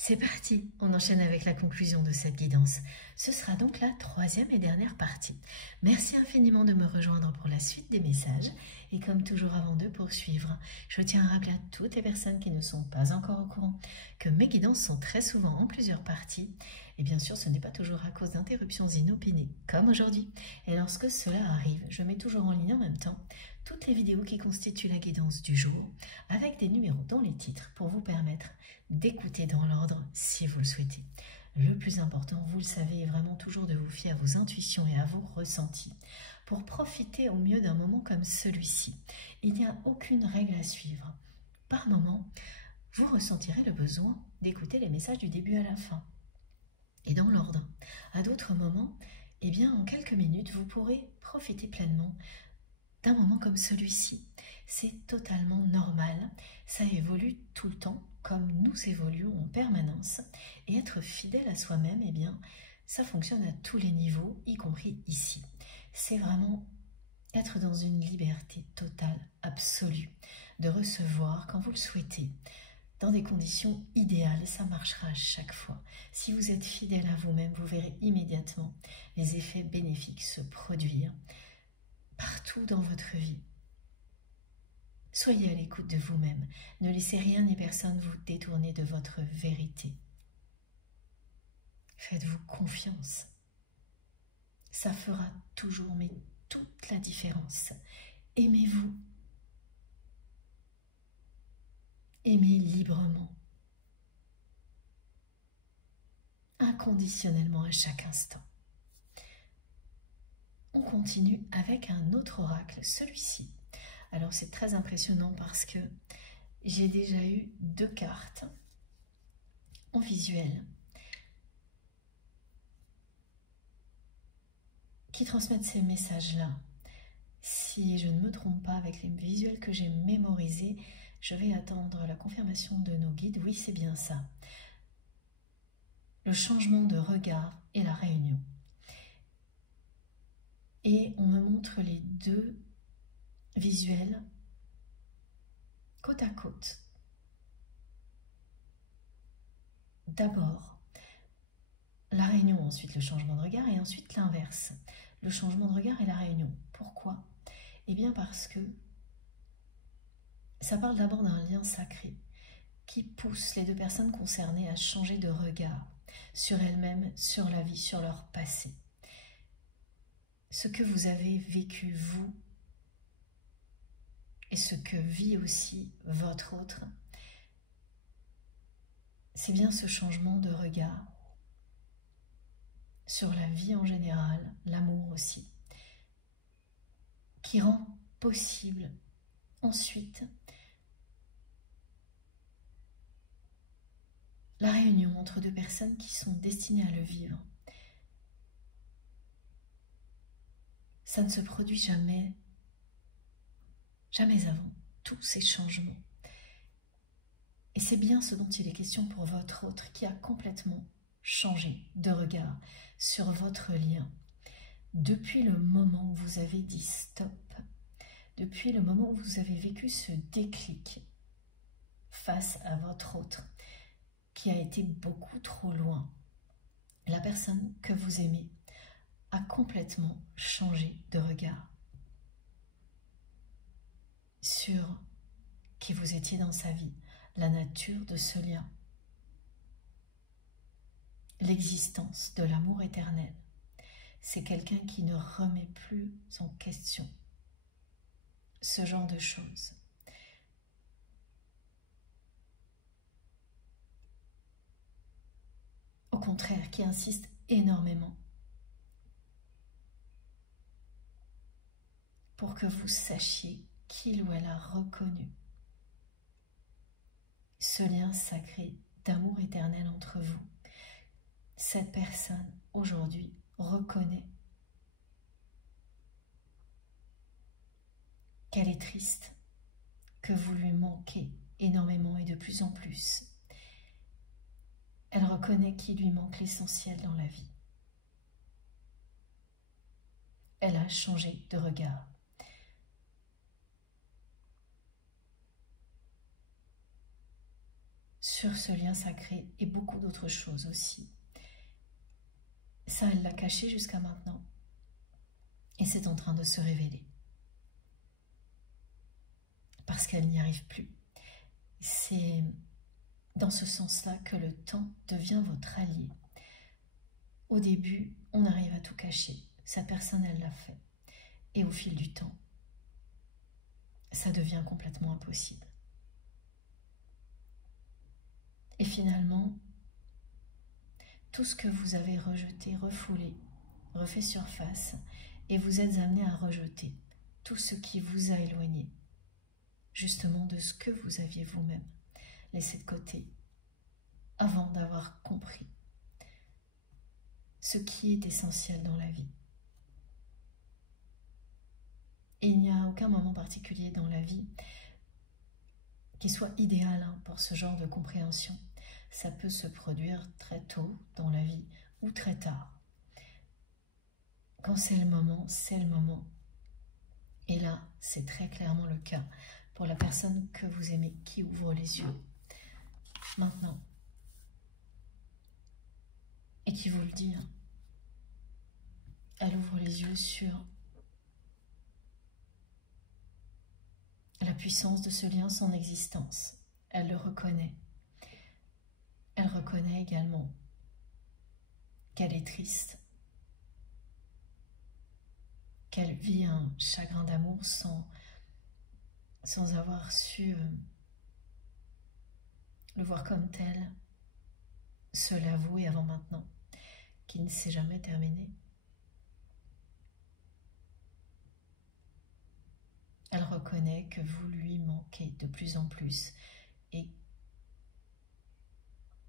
C'est parti, on enchaîne avec la conclusion de cette guidance. Ce sera donc la troisième et dernière partie. Merci infiniment de me rejoindre pour la suite des messages. Et comme toujours avant de poursuivre, je tiens à rappeler à toutes les personnes qui ne sont pas encore au courant que mes guidances sont très souvent en plusieurs parties. Et bien sûr, ce n'est pas toujours à cause d'interruptions inopinées, comme aujourd'hui. Et lorsque cela arrive, je mets toujours en ligne en même temps toutes les vidéos qui constituent la guidance du jour, avec des numéros dans les titres pour vous permettre d'écouter dans l'ordre si vous le souhaitez. Le plus important, vous le savez, est vraiment toujours de vous fier à vos intuitions et à vos ressentis pour profiter au mieux d'un moment comme celui-ci. Il n'y a aucune règle à suivre. Par moment, vous ressentirez le besoin d'écouter les messages du début à la fin et dans l'ordre. À d'autres moments, eh bien, en quelques minutes, vous pourrez profiter pleinement d'un moment comme celui-ci. C'est totalement normal, ça évolue tout le temps comme nous évoluons en permanence, et être fidèle à soi-même, eh bien, ça fonctionne à tous les niveaux, y compris ici. C'est vraiment être dans une liberté totale, absolue, de recevoir quand vous le souhaitez, dans des conditions idéales, ça marchera à chaque fois. Si vous êtes fidèle à vous-même, vous verrez immédiatement les effets bénéfiques se produire partout dans votre vie. Soyez à l'écoute de vous-même. Ne laissez rien ni personne vous détourner de votre vérité. Faites-vous confiance. Ça fera toujours, mais toute la différence. Aimez-vous. Aimez librement. Inconditionnellement à chaque instant. On continue avec un autre oracle, celui-ci. Alors c'est très impressionnant parce que j'ai déjà eu 2 cartes en visuel qui transmettent ces messages-là. Si je ne me trompe pas avec les visuels que j'ai mémorisés, je vais attendre la confirmation de nos guides. Oui, c'est bien ça. Le changement de regard et la réunion. Et on me montre les 2 visuels côte à côte. D'abord, la réunion, ensuite le changement de regard et ensuite l'inverse. Le changement de regard et la réunion. Pourquoi? Eh bien parce que ça parle d'abord d'un lien sacré qui pousse les 2 personnes concernées à changer de regard sur elles-mêmes, sur la vie, sur leur passé. Ce que vous avez vécu, vous, et ce que vit aussi votre autre, c'est bien ce changement de regard sur la vie en général, l'amour aussi, qui rend possible ensuite la réunion entre 2 personnes qui sont destinées à le vivre. Ça ne se produit jamais, jamais avant, tous ces changements. Et c'est bien ce dont il est question pour votre autre qui a complètement changé de regard sur votre lien. Depuis le moment où vous avez dit stop, depuis le moment où vous avez vécu ce déclic face à votre autre qui a été beaucoup trop loin, la personne que vous aimez a complètement changé de regard sur qui vous étiez dans sa vie, la nature de ce lien, l'existence de l'amour éternel. C'est quelqu'un qui ne remet plus en question ce genre de choses. Au contraire, qui insiste énormément pour que vous sachiez qu'il ou elle a reconnu ce lien sacré d'amour éternel entre vous. Cette personne, aujourd'hui, reconnaît qu'elle est triste, que vous lui manquez énormément et de plus en plus. Elle reconnaît qu'il lui manque l'essentiel dans la vie. Elle a changé de regard. sur ce lien sacré et beaucoup d'autres choses aussi. Ça, elle l'a caché jusqu'à maintenant. Et c'est en train de se révéler. Parce qu'elle n'y arrive plus. C'est dans ce sens-là que le temps devient votre allié. Au début, on arrive à tout cacher. Cette personne, elle l'a fait. Et au fil du temps, ça devient complètement impossible. Et finalement, tout ce que vous avez rejeté, refoulé, refait surface, et vous êtes amené à rejeter tout ce qui vous a éloigné, justement de ce que vous aviez vous-même laissé de côté, avant d'avoir compris ce qui est essentiel dans la vie. Et il n'y a aucun moment particulier dans la vie qui soit idéal pour ce genre de compréhension. Ça peut se produire très tôt dans la vie ou très tard. Quand c'est le moment, c'est le moment. Et là, c'est très clairement le cas pour la personne que vous aimez qui ouvre les yeux maintenant et qui vous le dit. Elle ouvre les yeux sur la puissance de ce lien, son existence. Elle le reconnaît. Elle reconnaît également qu'elle est triste, qu'elle vit un chagrin d'amour sans avoir su le voir comme tel, se l'avouer avant maintenant, qui ne s'est jamais terminé. Elle reconnaît que vous lui manquez de plus en plus et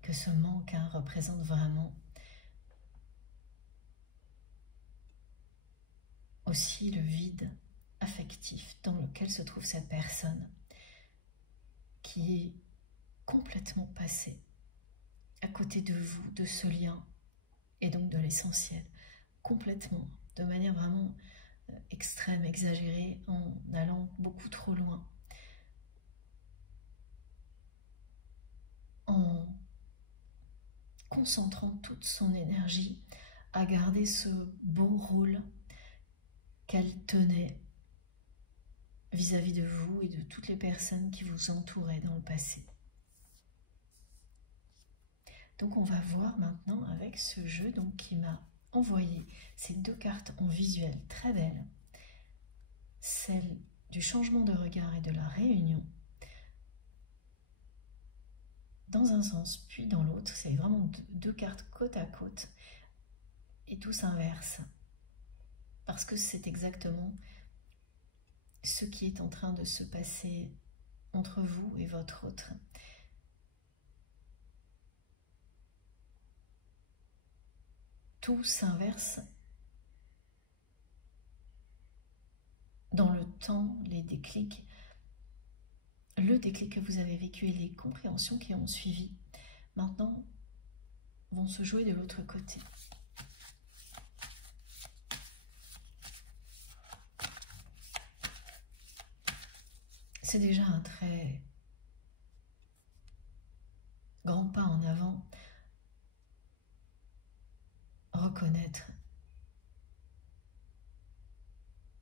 que ce manque représente vraiment aussi le vide affectif dans lequel se trouve cette personne qui est complètement passée à côté de vous, de ce lien et donc de l'essentiel, complètement, de manière vraiment extrême, exagérée, en allant beaucoup trop loin, en concentrant toute son énergie à garder ce beau rôle qu'elle tenait vis-à-vis de vous et de toutes les personnes qui vous entouraient dans le passé. Donc on va voir maintenant avec ce jeu qui m'a envoyé ces deux cartes en visuel très belles, celle du changement de regard et de la réunion, dans un sens puis dans l'autre. C'est vraiment deux cartes côte à côte et tout s'inverse, parce que c'est exactement ce qui est en train de se passer entre vous et votre autre. Tout s'inverse dans le temps, les déclics, le déclic que vous avez vécu et les compréhensions qui ont suivi, maintenant, vont se jouer de l'autre côté. C'est déjà un très grand pas en avant, reconnaître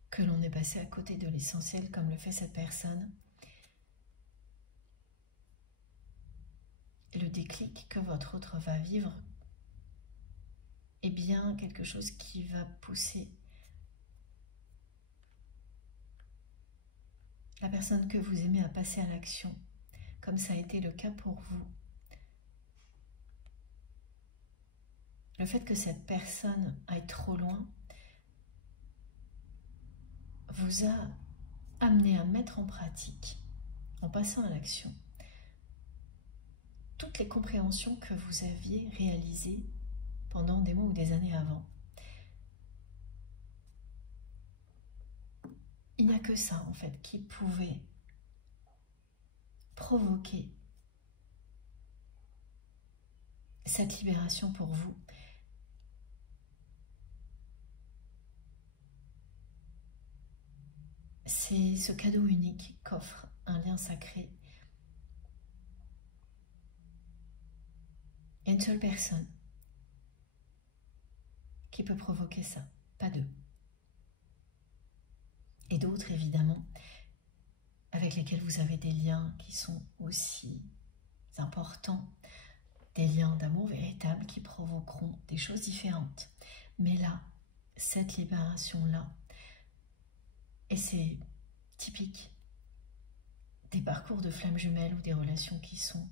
que l'on est passé à côté de l'essentiel comme le fait cette personne. Et le déclic que votre autre va vivre est bien quelque chose qui va pousser la personne que vous aimez à passer à l'action, comme ça a été le cas pour vous. Le fait que cette personne aille trop loin vous a amené à mettre en pratique, en passant à l'action, toutes les compréhensions que vous aviez réalisées pendant des mois ou des années avant. Il n'y a que ça, en fait, qui pouvait provoquer cette libération pour vous. C'est ce cadeau unique qu'offre un lien sacré Il y a une seule personne qui peut provoquer ça, pas deux. Et d'autres, évidemment, avec lesquels vous avez des liens qui sont aussi importants, des liens d'amour véritables qui provoqueront des choses différentes. Mais là, cette libération-là, et c'est typique des parcours de flammes jumelles ou des relations qui sont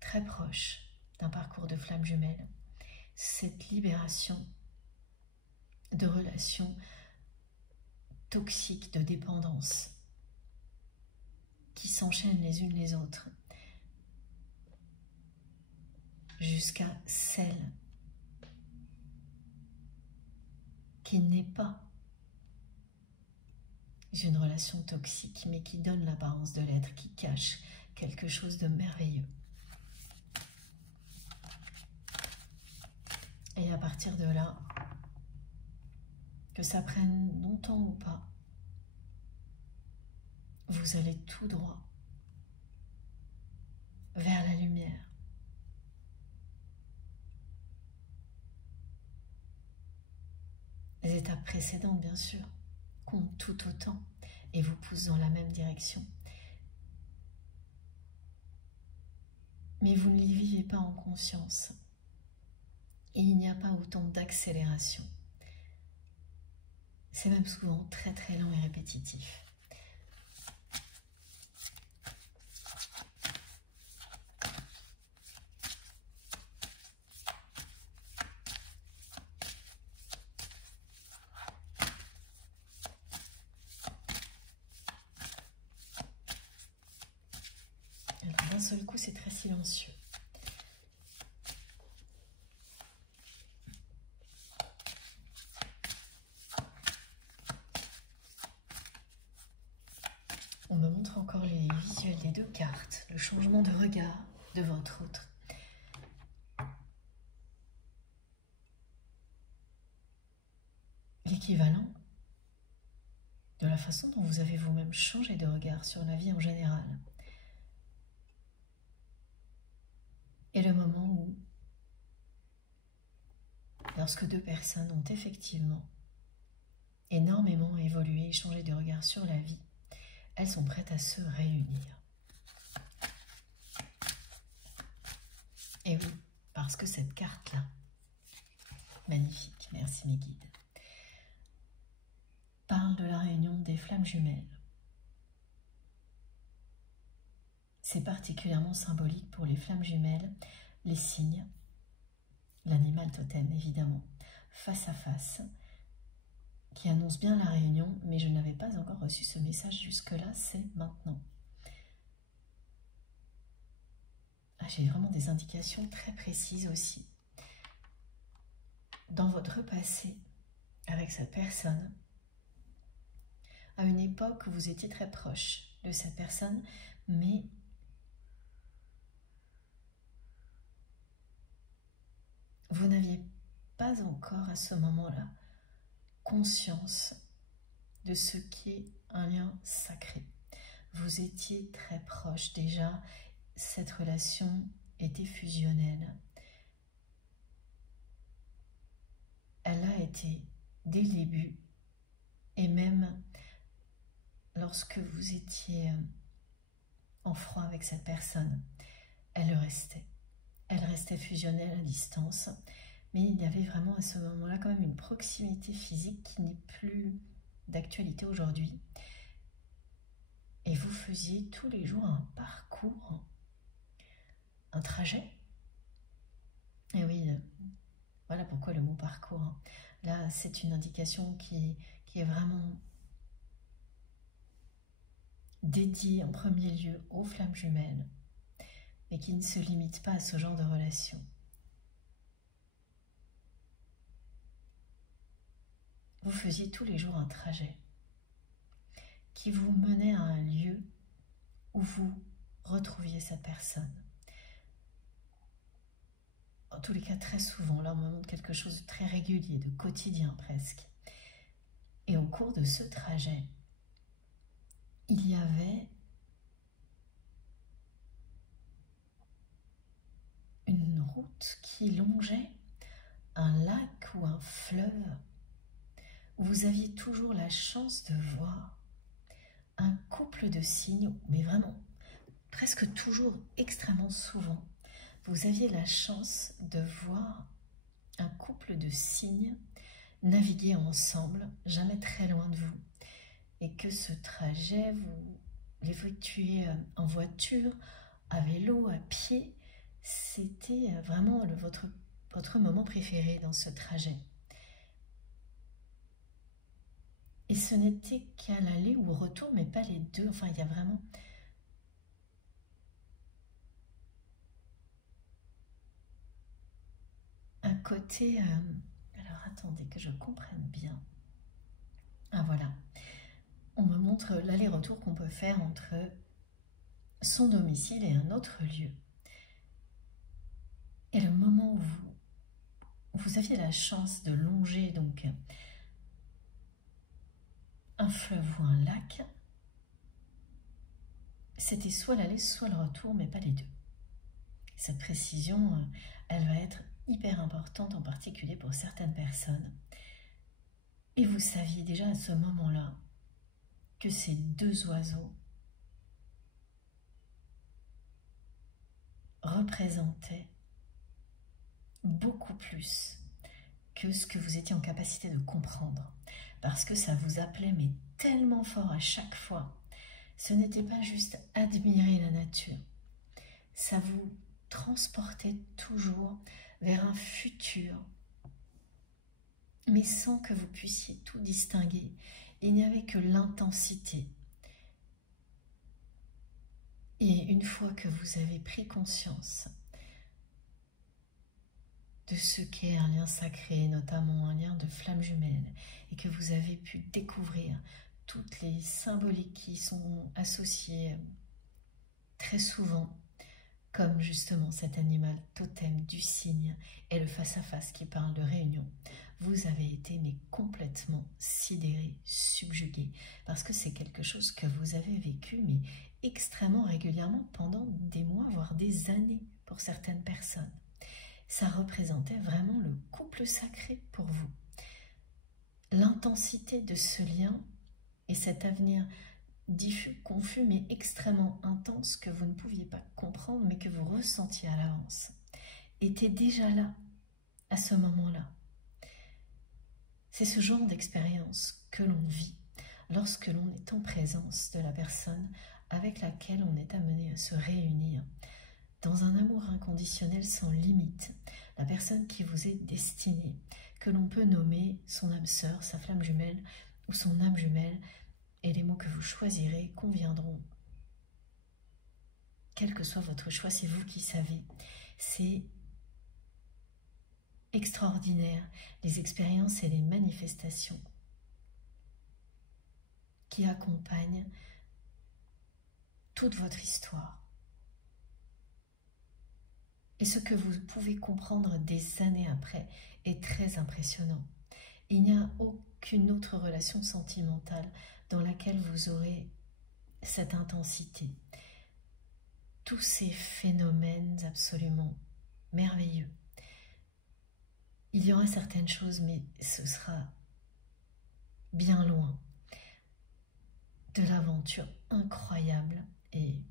très proches d'un parcours de flammes jumelles, cette libération de relations toxiques, de dépendance, qui s'enchaînent les unes les autres, jusqu'à celle qui n'est pas une relation toxique, mais qui donne l'apparence de l'être, qui cache quelque chose de merveilleux. Et à partir de là, que ça prenne longtemps ou pas, vous allez tout droit vers la lumière. Les étapes précédentes, bien sûr, comptent tout autant et vous poussent dans la même direction. Mais vous ne les vivez pas en conscience. Et il n'y a pas autant d'accélération. C'est même souvent très très lent et répétitif. Alors d'un seul coup, c'est très silencieux. On me montre encore les visuels des deux cartes, le changement de regard de votre autre. L'équivalent de la façon dont vous avez vous-même changé de regard sur la vie en général. Et le moment où, lorsque deux personnes ont effectivement énormément évolué et changé de regard sur la vie, elles sont prêtes à se réunir. Et oui, parce que cette carte-là, magnifique, merci mes guides, parle de la réunion des flammes jumelles. C'est particulièrement symbolique pour les flammes jumelles, les signes, l'animal totem évidemment, face à face, qui annonce bien la réunion, mais je n'avais pas encore reçu ce message jusque-là, c'est maintenant. Ah, j'ai vraiment des indications très précises aussi. Dans votre passé, avec cette personne, à une époque où vous étiez très proche de cette personne, mais vous n'aviez pas encore à ce moment-là conscience de ce qu'est un lien sacré. Vous étiez très proche déjà, cette relation était fusionnelle. Elle a été dès le début, et même lorsque vous étiez en froid avec cette personne, elle le restait. Elle restait fusionnelle à distance, mais il y avait vraiment à ce moment-là quand même une proximité physique qui n'est plus d'actualité aujourd'hui. Et vous faisiez tous les jours un parcours, un trajet. Et oui, voilà pourquoi le mot parcours. Là, c'est une indication qui est vraiment dédiée en premier lieu aux flammes jumelles, mais qui ne se limite pas à ce genre de relation. Vous faisiez tous les jours un trajet qui vous menait à un lieu où vous retrouviez cette personne. En tous les cas, très souvent, là on me montre quelque chose de très régulier, de quotidien presque. Et au cours de ce trajet, il y avait route qui longeait un lac ou un fleuve, où vous aviez toujours la chance de voir un couple de cygnes, mais vraiment, presque toujours, extrêmement souvent, vous aviez la chance de voir un couple de cygnes naviguer ensemble, jamais très loin de vous, et que ce trajet, vous l'effectuez en voiture, à vélo, à pied, c'était vraiment votre moment préféré dans ce trajet. Et ce n'était qu'à l'aller ou au retour, mais pas les deux. Enfin, il y a vraiment un côté... alors, attendez que je comprenne bien. Ah, voilà. On me montre l'aller-retour qu'on peut faire entre son domicile et un autre lieu. Et le moment où vous aviez la chance de longer donc un fleuve ou un lac, c'était soit l'aller, soit le retour, mais pas les deux. Cette précision, elle va être hyper importante, en particulier pour certaines personnes. Et vous saviez déjà à ce moment-là que ces deux oiseaux représentaient beaucoup plus que ce que vous étiez en capacité de comprendre, parce que ça vous appelait mais tellement fort à chaque fois. Ce n'était pas juste admirer la nature, ça vous transportait toujours vers un futur, mais sans que vous puissiez tout distinguer. Il n'y avait que l'intensité. Et une fois que vous avez pris conscience de ce qu'est un lien sacré, notamment un lien de flamme jumelle, et que vous avez pu découvrir toutes les symboliques qui sont associées très souvent, comme justement cet animal totem du cygne et le face-à-face qui parle de réunion, vous avez été mais complètement sidéré, subjugué, parce que c'est quelque chose que vous avez vécu mais extrêmement régulièrement pendant des mois, voire des années pour certaines personnes. Ça représentait vraiment le couple sacré pour vous. L'intensité de ce lien et cet avenir diffus, confus, mais extrêmement intense que vous ne pouviez pas comprendre, mais que vous ressentiez à l'avance, était déjà là, à ce moment-là. C'est ce genre d'expérience que l'on vit lorsque l'on est en présence de la personne avec laquelle on est amené à se réunir dans un amour inconditionnel sans limite, la personne qui vous est destinée, que l'on peut nommer son âme sœur, sa flamme jumelle ou son âme jumelle, et les mots que vous choisirez conviendront. Quel que soit votre choix, c'est vous qui savez. C'est extraordinaire, les expériences et les manifestations qui accompagnent toute votre histoire. Et ce que vous pouvez comprendre des années après est très impressionnant. Il n'y a aucune autre relation sentimentale dans laquelle vous aurez cette intensité. Tous ces phénomènes absolument merveilleux. Il y aura certaines choses, mais ce sera bien loin de l'aventure incroyable et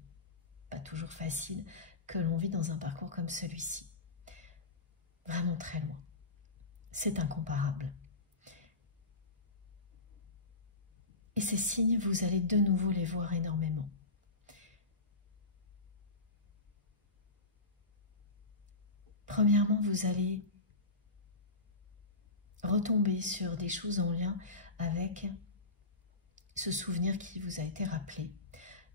pas toujours facile que l'on vit dans un parcours comme celui-ci. Vraiment très loin. C'est incomparable. Et ces signes, vous allez de nouveau les voir énormément. Premièrement, vous allez retomber sur des choses en lien avec ce souvenir qui vous a été rappelé,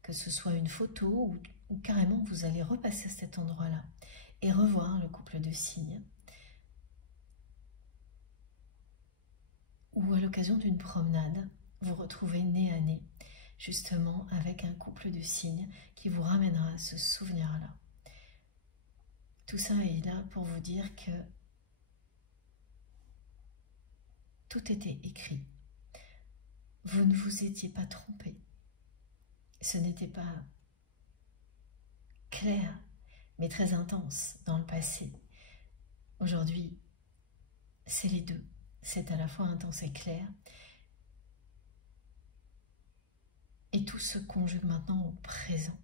que ce soit une photo ou carrément vous allez repasser à cet endroit-là et revoir le couple de cygnes, ou à l'occasion d'une promenade, vous retrouvez nez à nez, justement avec un couple de cygnes qui vous ramènera à ce souvenir-là. Tout ça est là pour vous dire que tout était écrit. Vous ne vous étiez pas trompé. Ce n'était pas clair, mais très intense dans le passé. Aujourd'hui, c'est les deux. C'est à la fois intense et clair. Et tout se conjugue maintenant au présent.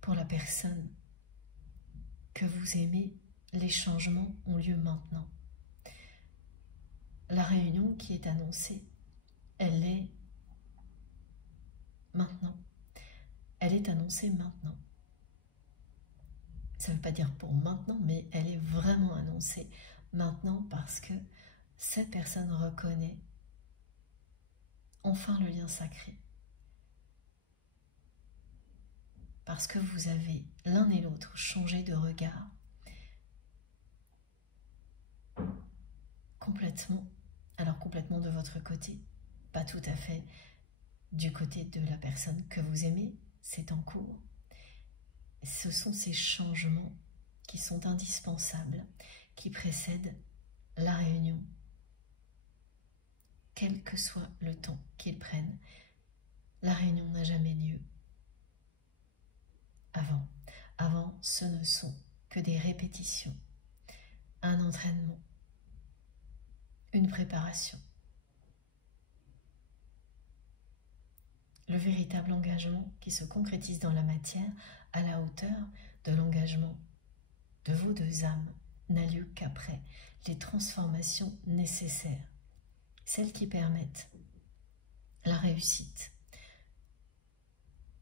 Pour la personne que vous aimez, les changements ont lieu maintenant. La réunion qui est annoncée, elle est maintenant. Elle est annoncée maintenant. Ça ne veut pas dire pour maintenant, mais elle est vraiment annoncée maintenant parce que cette personne reconnaît enfin le lien sacré. Parce que vous avez l'un et l'autre changé de regard complètement, alors complètement de votre côté, pas tout à fait du côté de la personne que vous aimez, c'est en cours. Ce sont ces changements qui sont indispensables, qui précèdent la réunion, quel que soit le temps qu'ils prennent. La réunion n'a jamais lieu avant. Avant, ce ne sont que des répétitions, un entraînement, une préparation. Le véritable engagement qui se concrétise dans la matière à la hauteur de l'engagement de vos deux âmes n'a lieu qu'après les transformations nécessaires, celles qui permettent la réussite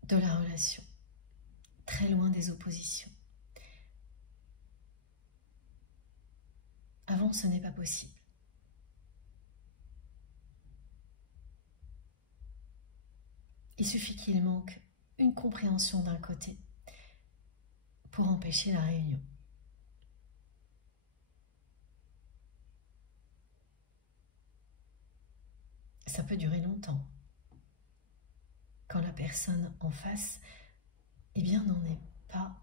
de la relation, très loin des oppositions. Avant, ce n'est pas possible. Il suffit qu'il manque une compréhension d'un côté pour empêcher la réunion. Ça peut durer longtemps. Quand la personne en face, eh bien, n'en est pas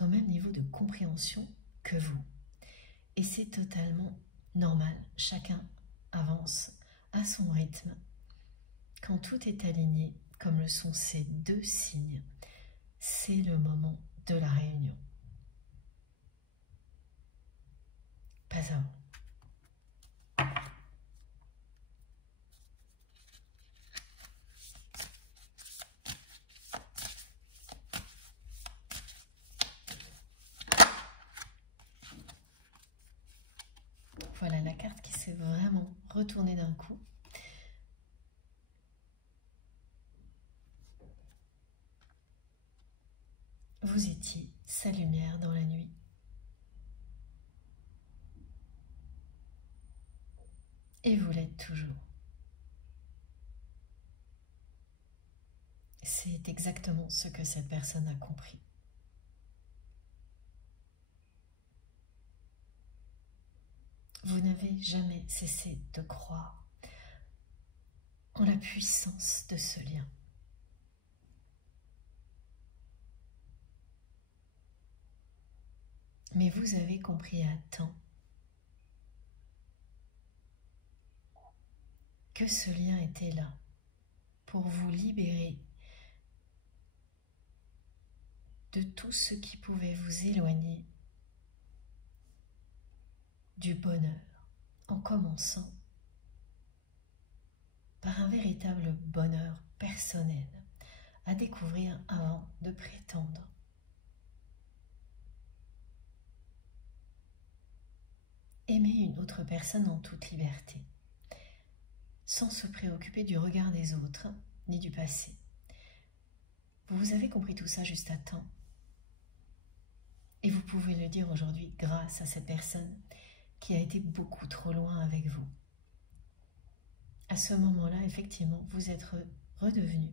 au même niveau de compréhension que vous. Et c'est totalement normal. Chacun avance à son rythme. Quand tout est aligné, comme le sont ces deux signes, c'est le moment de la réunion. Pas avant. Voilà la carte qui s'est vraiment retournée d'un coup. Vous étiez sa lumière dans la nuit. Et vous l'êtes toujours. C'est exactement ce que cette personne a compris. Vous n'avez jamais cessé de croire en la puissance de ce lien. Mais vous avez compris à temps que ce lien était là pour vous libérer de tout ce qui pouvait vous éloigner du bonheur, en commençant par un véritable bonheur personnel à découvrir avant de prétendre. Aimer une autre personne en toute liberté, sans se préoccuper du regard des autres ni du passé. Vous avez compris tout ça juste à temps. Et vous pouvez le dire aujourd'hui grâce à cette personne qui a été beaucoup trop loin avec vous. À ce moment-là, effectivement, vous êtes redevenu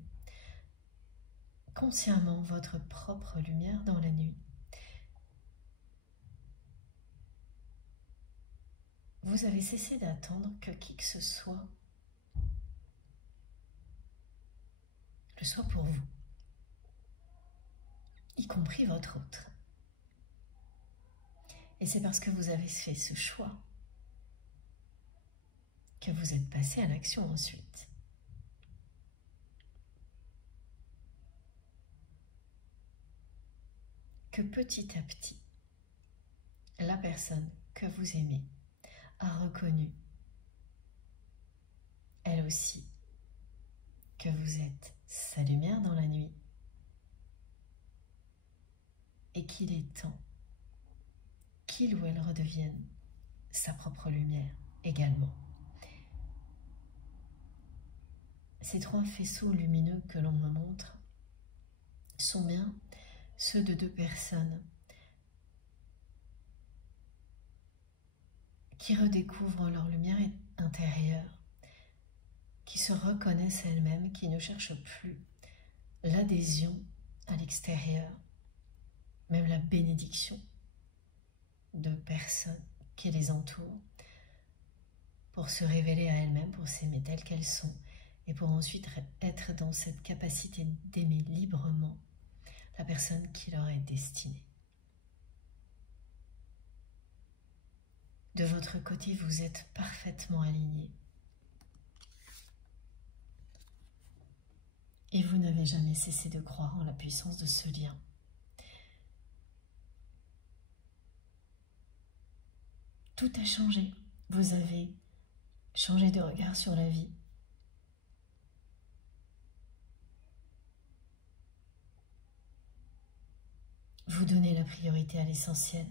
consciemment votre propre lumière dans la nuit. Vous avez cessé d'attendre que qui que ce soit le soit pour vous, y compris votre autre. Et c'est parce que vous avez fait ce choix que vous êtes passé à l'action ensuite. que petit à petit, la personne que vous aimez a reconnu, elle aussi, que vous êtes sa lumière dans la nuit et qu'il est temps qu'il ou elle redevienne sa propre lumière également. Ces 3 faisceaux lumineux que l'on me montre sont bien ceux de 2 personnes qui redécouvrent leur lumière intérieure, qui se reconnaissent elles-mêmes, qui ne cherchent plus l'adhésion à l'extérieur, même la bénédiction de personnes qui les entourent, pour se révéler à elles-mêmes, pour s'aimer telles qu'elles sont, et pour ensuite être dans cette capacité d'aimer librement la personne qui leur est destinée. De votre côté, vous êtes parfaitement alignés. Et vous n'avez jamais cessé de croire en la puissance de ce lien. Tout a changé. Vous avez changé de regard sur la vie. Vous donnez la priorité à l'essentiel.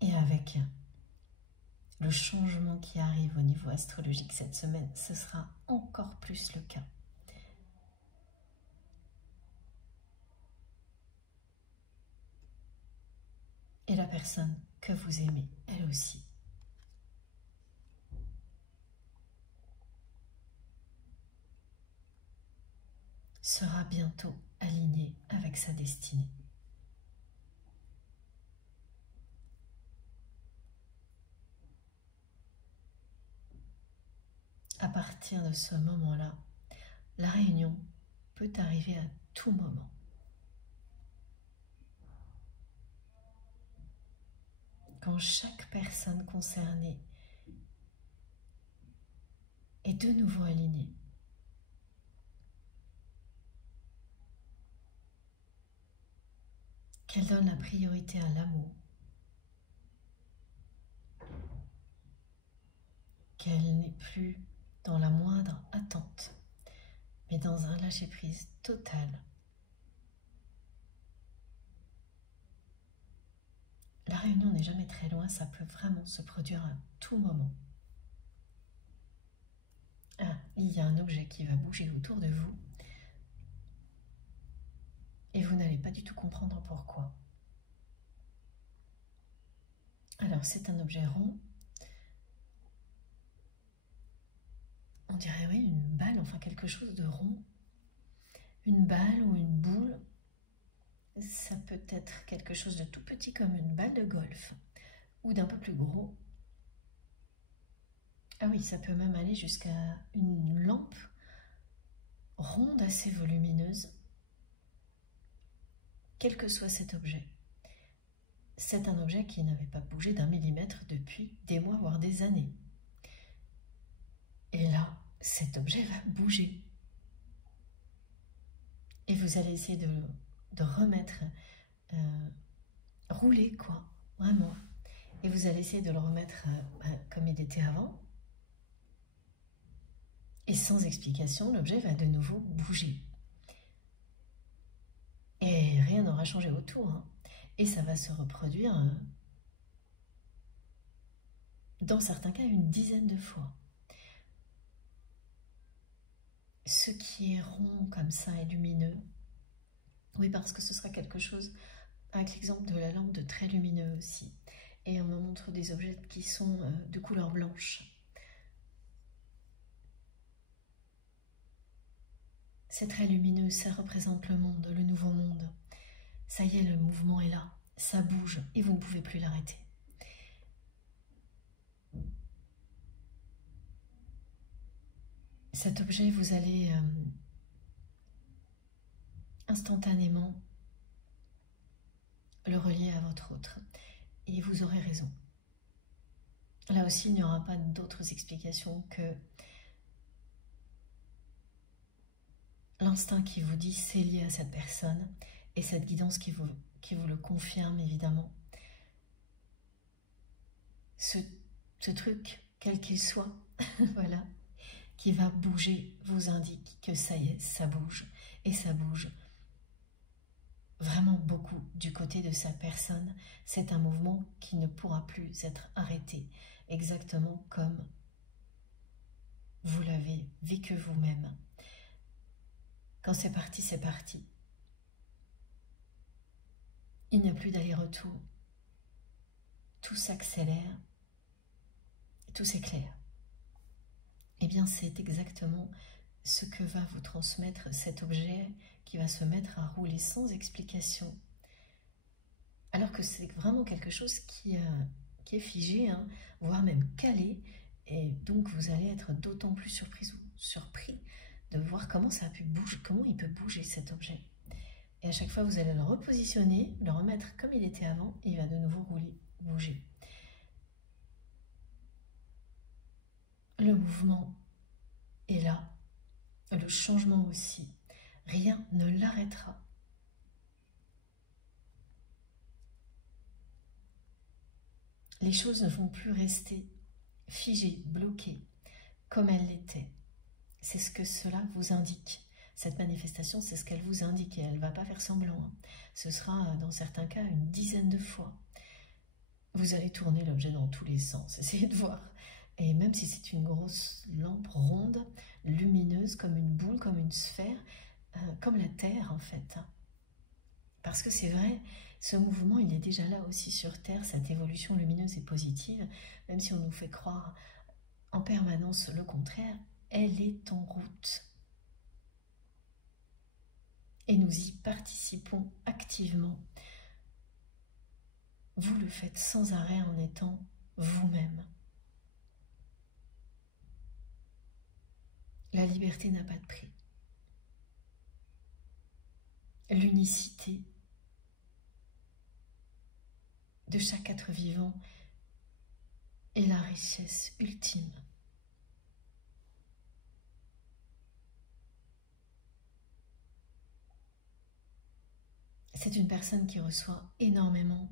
Et avec le changement qui arrive au niveau astrologique cette semaine, ce sera encore plus le cas. Et la personne que vous aimez, elle aussi, sera bientôt alignée avec sa destinée. À partir de ce moment-là, la réunion peut arriver à tout moment. Quand chaque personne concernée est de nouveau alignée. Qu'elle donne la priorité à l'amour. Qu'elle n'est plus dans la moindre attente, mais dans un lâcher-prise total. La réunion n'est jamais très loin, ça peut vraiment se produire à tout moment. Ah, il y a un objet qui va bouger autour de vous et vous n'allez pas du tout comprendre pourquoi. Alors, c'est un objet rond. On dirait, oui, une balle, enfin quelque chose de rond. Une balle ou une boule. Ça peut être quelque chose de tout petit comme une balle de golf ou d'un peu plus gros. Ah oui, ça peut même aller jusqu'à une lampe ronde assez volumineuse. Quel que soit cet objet, c'est un objet qui n'avait pas bougé d'1 millimètre depuis des mois, voire des années. Et là, cet objet va bouger. Et vous allez essayer de remettre, rouler quoi, vraiment. Et vous allez essayer de le remettre comme il était avant. Et sans explication, l'objet va de nouveau bouger. Et rien n'aura changé autour. Hein. Et ça va se reproduire, dans certains cas, une dizaine de fois. Ce qui est rond comme ça et lumineux, oui, parce que ce sera quelque chose, avec l'exemple de la lampe, de très lumineux aussi. Et on me montre des objets qui sont de couleur blanche. C'est très lumineux, ça représente le monde, le nouveau monde. Ça y est, le mouvement est là, ça bouge et vous ne pouvez plus l'arrêter. Cet objet, vous allez instantanément le relier à votre autre. Et vous aurez raison. Là aussi, il n'y aura pas d'autres explications que l'instinct qui vous dit c'est lié à cette personne et cette guidance qui vous le confirme évidemment. Ce truc, quel qu'il soit, voilà, qui va bouger, vous indique que ça y est, ça bouge. Et ça bouge vraiment beaucoup du côté de sa personne. C'est un mouvement qui ne pourra plus être arrêté, exactement comme vous l'avez vécu vous-même. Quand c'est parti, c'est parti. Il n'y a plus d'aller-retour. Tout s'accélère, tout s'éclaire. Eh bien, c'est exactement ce que va vous transmettre cet objet qui va se mettre à rouler sans explication. Alors que c'est vraiment quelque chose qui est figé, hein, voire même calé. Et donc, vous allez être d'autant plus surpris de voir comment ça a pu bouger, comment il peut bouger cet objet. Et à chaque fois, vous allez le repositionner, le remettre comme il était avant, et il va de nouveau rouler, bouger. Le mouvement est là, le changement aussi. Rien ne l'arrêtera. Les choses ne vont plus rester figées, bloquées, comme elles l'étaient. C'est ce que cela vous indique. Cette manifestation, c'est ce qu'elle vous indique et elle ne va pas faire semblant. Hein. Ce sera, dans certains cas, une dizaine de fois. Vous allez tourner l'objet dans tous les sens, essayez de voir. Et même si c'est une grosse lampe ronde, lumineuse, comme une boule, comme une sphère, comme la Terre en fait. Parce que c'est vrai, ce mouvement, il est déjà là aussi sur Terre, cette évolution lumineuse et positive, même si on nous fait croire en permanence le contraire, elle est en route. Et nous y participons activement. Vous le faites sans arrêt en étant vous-même. La liberté n'a pas de prix. L'unicité de chaque être vivant est la richesse ultime. C'est une personne qui reçoit énormément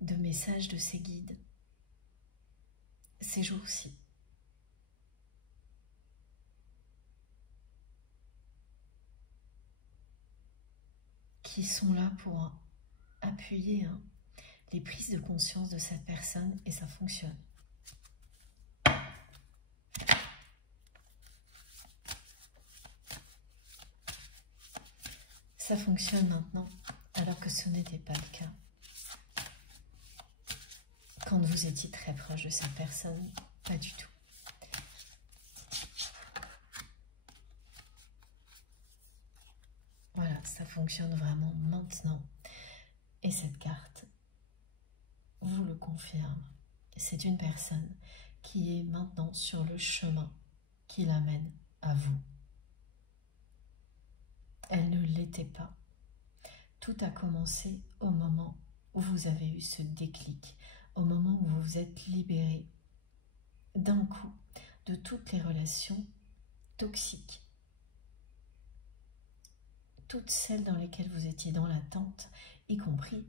de messages de ses guides ces jours-ci. Qui sont là pour appuyer les prises de conscience de cette personne et ça fonctionne. Ça fonctionne maintenant alors que ce n'était pas le cas. Quand vous étiez très proche de cette personne, pas du tout. Voilà, ça fonctionne vraiment maintenant. Et cette carte vous le confirme. C'est une personne qui est maintenant sur le chemin qui l'amène à vous. Elle ne l'était pas. Tout a commencé au moment où vous avez eu ce déclic, au moment où vous vous êtes libéré d'un coup de toutes les relations toxiques, toutes celles dans lesquelles vous étiez dans l'attente, y compris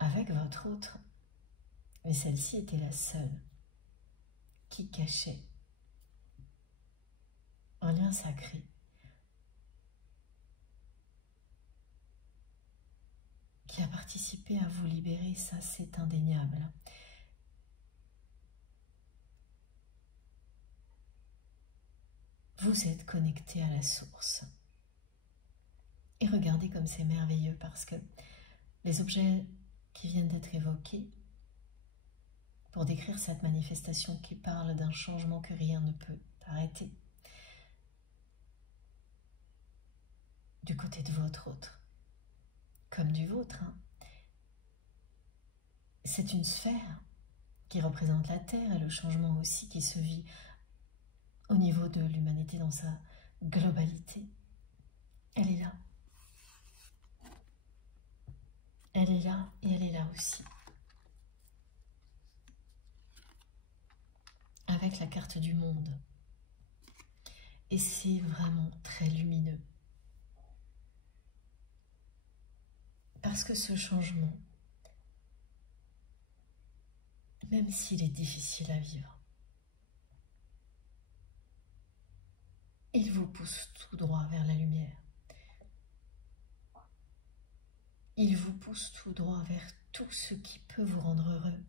avec votre autre. Mais celle-ci était la seule qui cachait un lien sacré. Qui a participé à vous libérer, ça c'est indéniable. Vous êtes connecté à la source. Et regardez comme c'est merveilleux parce que les objets qui viennent d'être évoqués pour décrire cette manifestation qui parle d'un changement que rien ne peut arrêter, du côté de votre autre, comme du vôtre, hein. C'est une sphère qui représente la Terre et le changement aussi qui se vit au niveau de l'humanité dans sa globalité. Elle est là. Elle est là et elle est là aussi. Avec la carte du monde. Et c'est vraiment très lumineux. Parce que ce changement, même s'il est difficile à vivre, il vous pousse tout droit vers la lumière. Il vous pousse tout droit vers tout ce qui peut vous rendre heureux.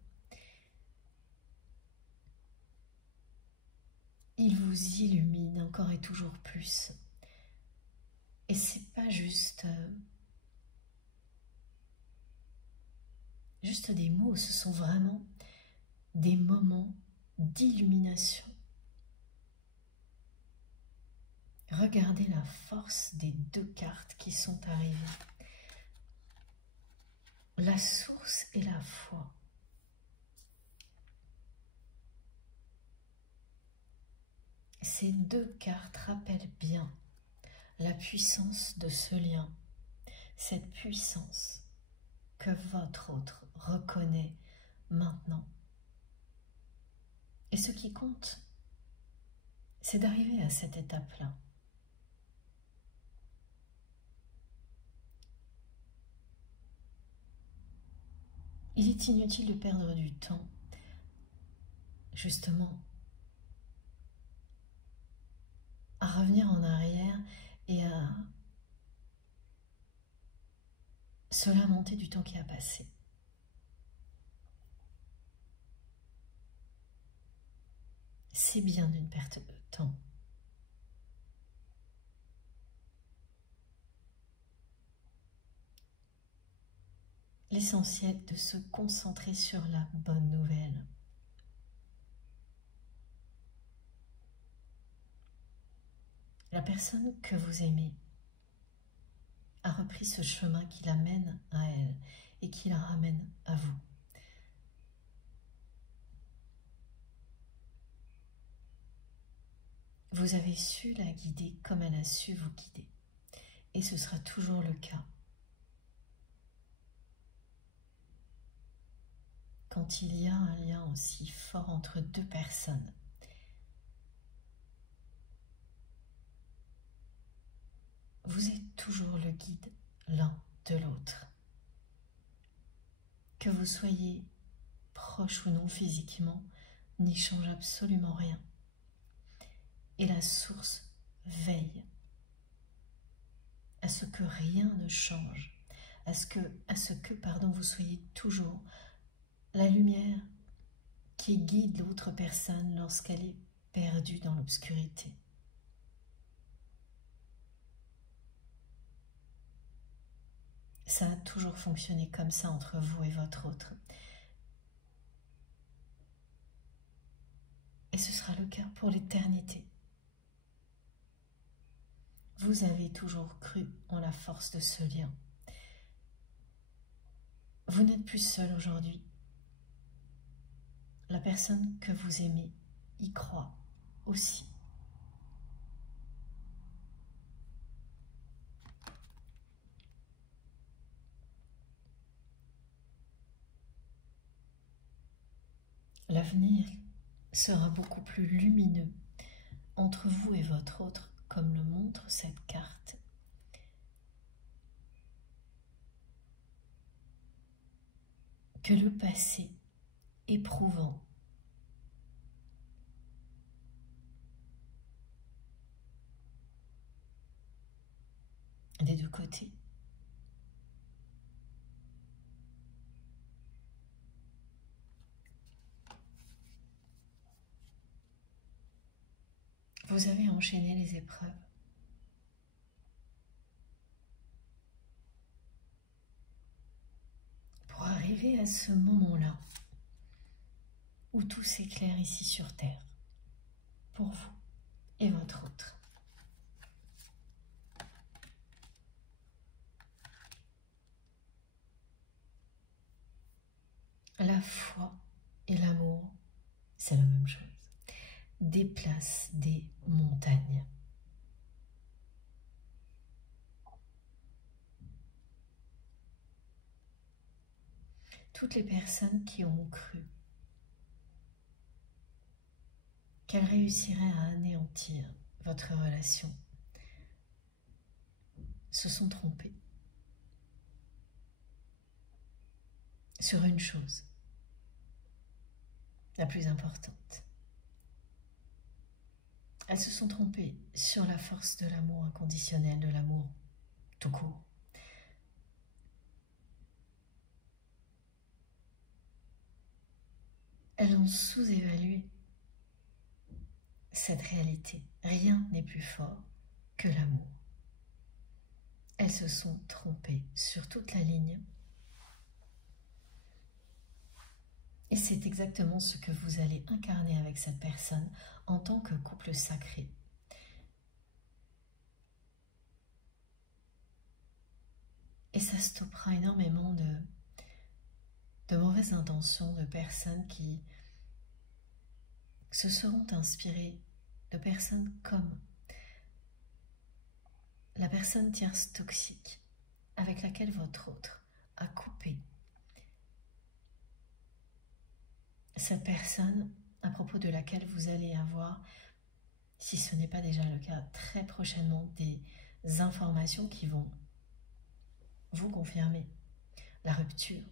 Il vous illumine encore et toujours plus. Et c'est pas juste des mots, ce sont vraiment des moments d'illumination. Regardez la force des deux cartes qui sont arrivées. La source et la foi. Ces deux cartes rappellent bien la puissance de ce lien, cette puissance que votre autre reconnaît maintenant. Et ce qui compte, c'est d'arriver à cette étape-là. Il est inutile de perdre du temps, justement, à revenir en arrière et à se lamenter du temps qui a passé. C'est bien une perte de temps. L'essentiel est de se concentrer sur la bonne nouvelle. La personne que vous aimez a repris ce chemin qui l'amène à elle et qui la ramène à vous. Vous avez su la guider comme elle a su vous guider. Et ce sera toujours le cas. Quand il y a un lien aussi fort entre deux personnes, vous êtes toujours le guide l'un de l'autre. Que vous soyez proche ou non physiquement, n'y change absolument rien. Et la source veille à ce que rien ne change, à ce que vous soyez toujours la lumière qui guide l'autre personne lorsqu'elle est perdue dans l'obscurité. Ça a toujours fonctionné comme ça entre vous et votre autre. Et ce sera le cas pour l'éternité. Vous avez toujours cru en la force de ce lien. Vous n'êtes plus seul aujourd'hui. La personne que vous aimez y croit aussi. L'avenir sera beaucoup plus lumineux entre vous et votre autre, comme le montre cette carte. Que le passé éprouvant des deux côtés vous avez enchaîné les épreuves. Pour arriver à ce moment-là où tout s'éclaire ici sur Terre, pour vous et votre autre. La foi et l'amour, c'est la même chose. Déplace des montagnes. Toutes les personnes qui ont cru qu'elles réussiraient à anéantir votre relation se sont trompées. sur une chose, la plus importante. Elles se sont trompées sur la force de l'amour inconditionnel, de l'amour tout court. Elles ont sous-évalué cette réalité. Rien n'est plus fort que l'amour. Elles se sont trompées sur toute la ligne. Et c'est exactement ce que vous allez incarner avec cette personne en tant que couple sacré. Et ça stoppera énormément de mauvaises intentions, de personnes qui se seront inspirées de personnes comme la personne tierce toxique avec laquelle votre autre a coupé. Cette personne à propos de laquelle vous allez avoir, si ce n'est pas déjà le cas, très prochainement des informations qui vont vous confirmer la rupture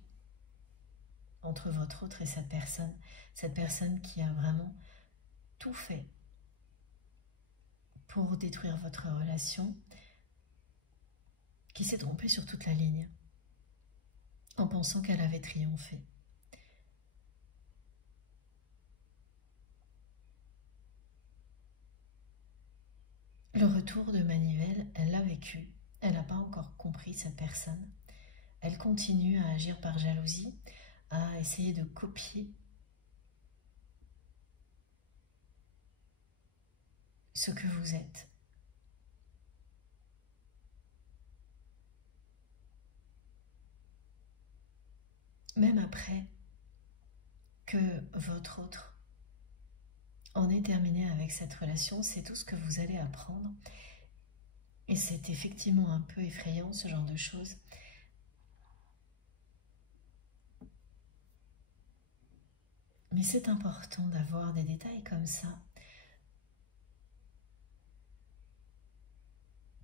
entre votre autre et cette personne qui a vraiment tout fait pour détruire votre relation, qui s'est trompée sur toute la ligne en pensant qu'elle avait triomphé. Le retour de manivelle, elle l'a vécu, elle n'a pas encore compris cette personne. Elle continue à agir par jalousie, à essayer de copier ce que vous êtes. Même après que votre autre en ait terminé avec cette relation, c'est tout ce que vous allez apprendre. Et c'est effectivement un peu effrayant, ce genre de choses. Mais c'est important d'avoir des détails comme ça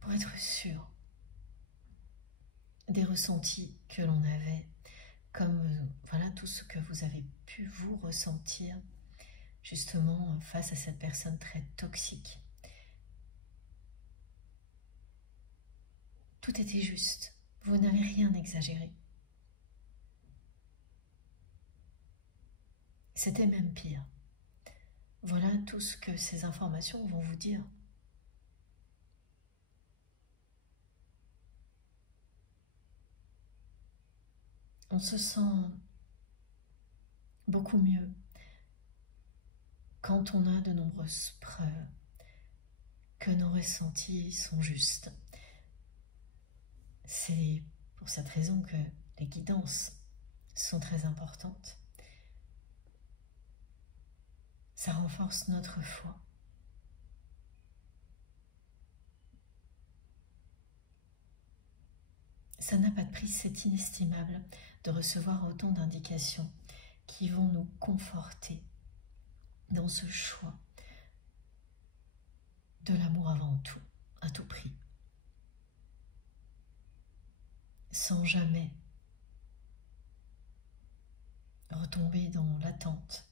pour être sûr des ressentis que l'on avait, comme voilà tout ce que vous avez pu vous ressentir justement face à cette personne très toxique. Tout était juste, vous n'avez rien exagéré. C'était même pire. Voilà tout ce que ces informations vont vous dire. On se sent beaucoup mieux quand on a de nombreuses preuves que nos ressentis sont justes. C'est pour cette raison que les guidances sont très importantes. Ça renforce notre foi. Ça n'a pas de prix, c'est inestimable de recevoir autant d'indications qui vont nous conforter dans ce choix de l'amour avant tout, à tout prix, sans jamais retomber dans l'attente.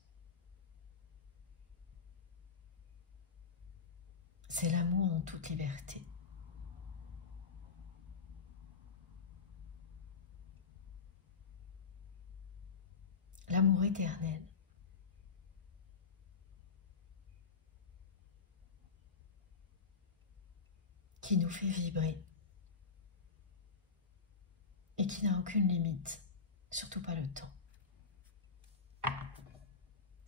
C'est l'amour en toute liberté. L'amour éternel. Qui nous fait vibrer et qui n'a aucune limite, surtout pas le temps.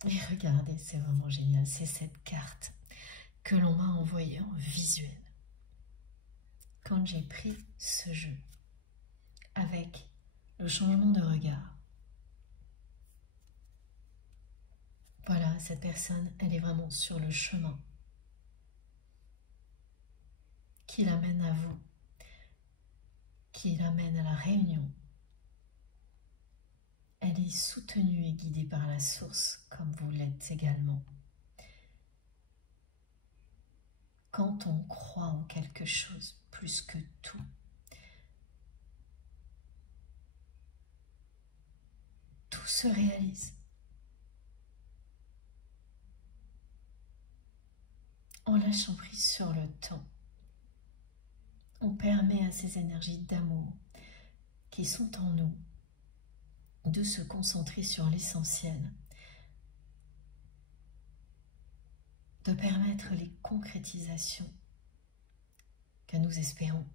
Et regardez, c'est vraiment génial, c'est cette carte que l'on m'a envoyée en visuel. Quand j'ai pris ce jeu avec le changement de regard, voilà, cette personne, elle est vraiment sur le chemin qui l'amène à vous, qui l'amène à la réunion. Elle est soutenue et guidée par la source, comme vous l'êtes également. Quand on croit en quelque chose plus que tout, se réalise. En lâchant prise sur le temps, on permet à ces énergies d'amour qui sont en nous de se concentrer sur l'essentiel, de permettre les concrétisations que nous espérons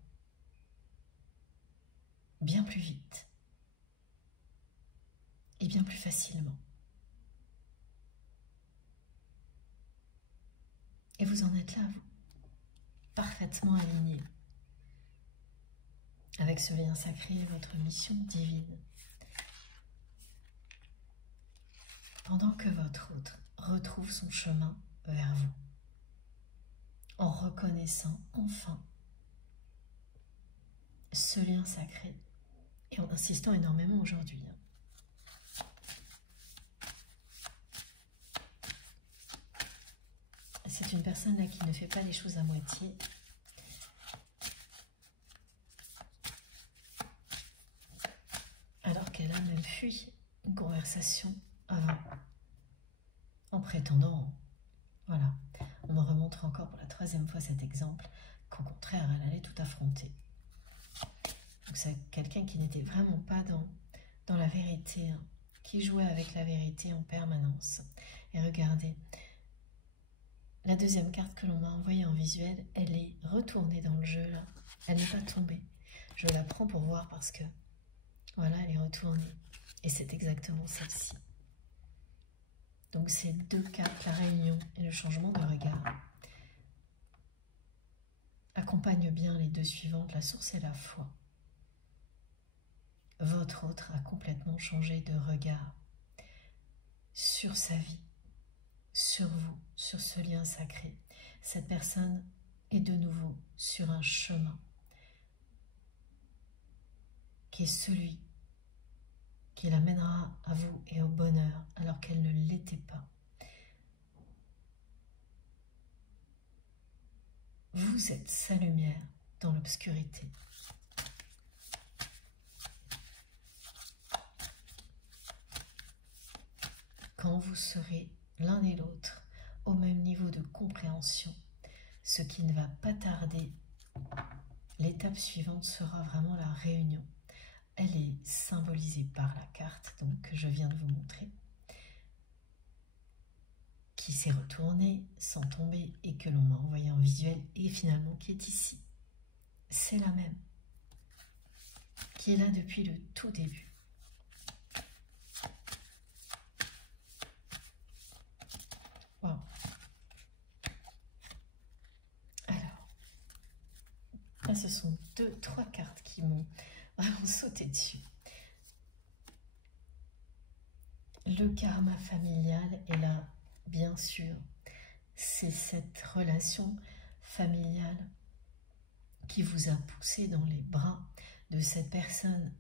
bien plus vite et bien plus facilement. Et vous en êtes là, vous, parfaitement aligné avec ce lien sacré et votre mission divine. Pendant que votre autre retrouve son chemin vers vous, en reconnaissant enfin ce lien sacré et en insistant énormément aujourd'hui. C'est une personne là qui ne fait pas les choses à moitié. Alors qu'elle a même fui une conversation avant, en prétendant, voilà, on me remontre encore pour la 3e fois cet exemple, qu'au contraire, elle allait tout affronter. Donc c'est quelqu'un qui n'était vraiment pas dans la vérité, hein, qui jouait avec la vérité en permanence. Et regardez, la 2e carte que l'on m'a envoyée en visuel, elle est retournée dans le jeu, là. Elle n'est pas tombée. Je la prends pour voir parce que, voilà, elle est retournée. Et c'est exactement celle-ci. Donc ces 2 cartes, la réunion et le changement de regard, accompagnent bien les 2 suivantes, la source et la foi. Votre autre a complètement changé de regard sur sa vie, sur vous, sur ce lien sacré. Cette personne est de nouveau sur un chemin qui est celui qui l'amènera à vous et au bonheur alors qu'elle ne l'était pas. Vous êtes sa lumière dans l'obscurité. Quand vous serez l'un et l'autre au même niveau de compréhension, ce qui ne va pas tarder, l'étape suivante sera vraiment la réunion. Elle est symbolisée par la carte donc, que je viens de vous montrer, qui s'est retournée sans tomber et que l'on m'a envoyée en visuel et finalement qui est ici. C'est la même, qui est là depuis le tout début. Wow. Alors, là ce sont 3 cartes qui m'ont vraiment sauté dessus. Le karma familial est là, bien sûr. C'est cette relation familiale qui vous a poussé dans les bras de cette personne.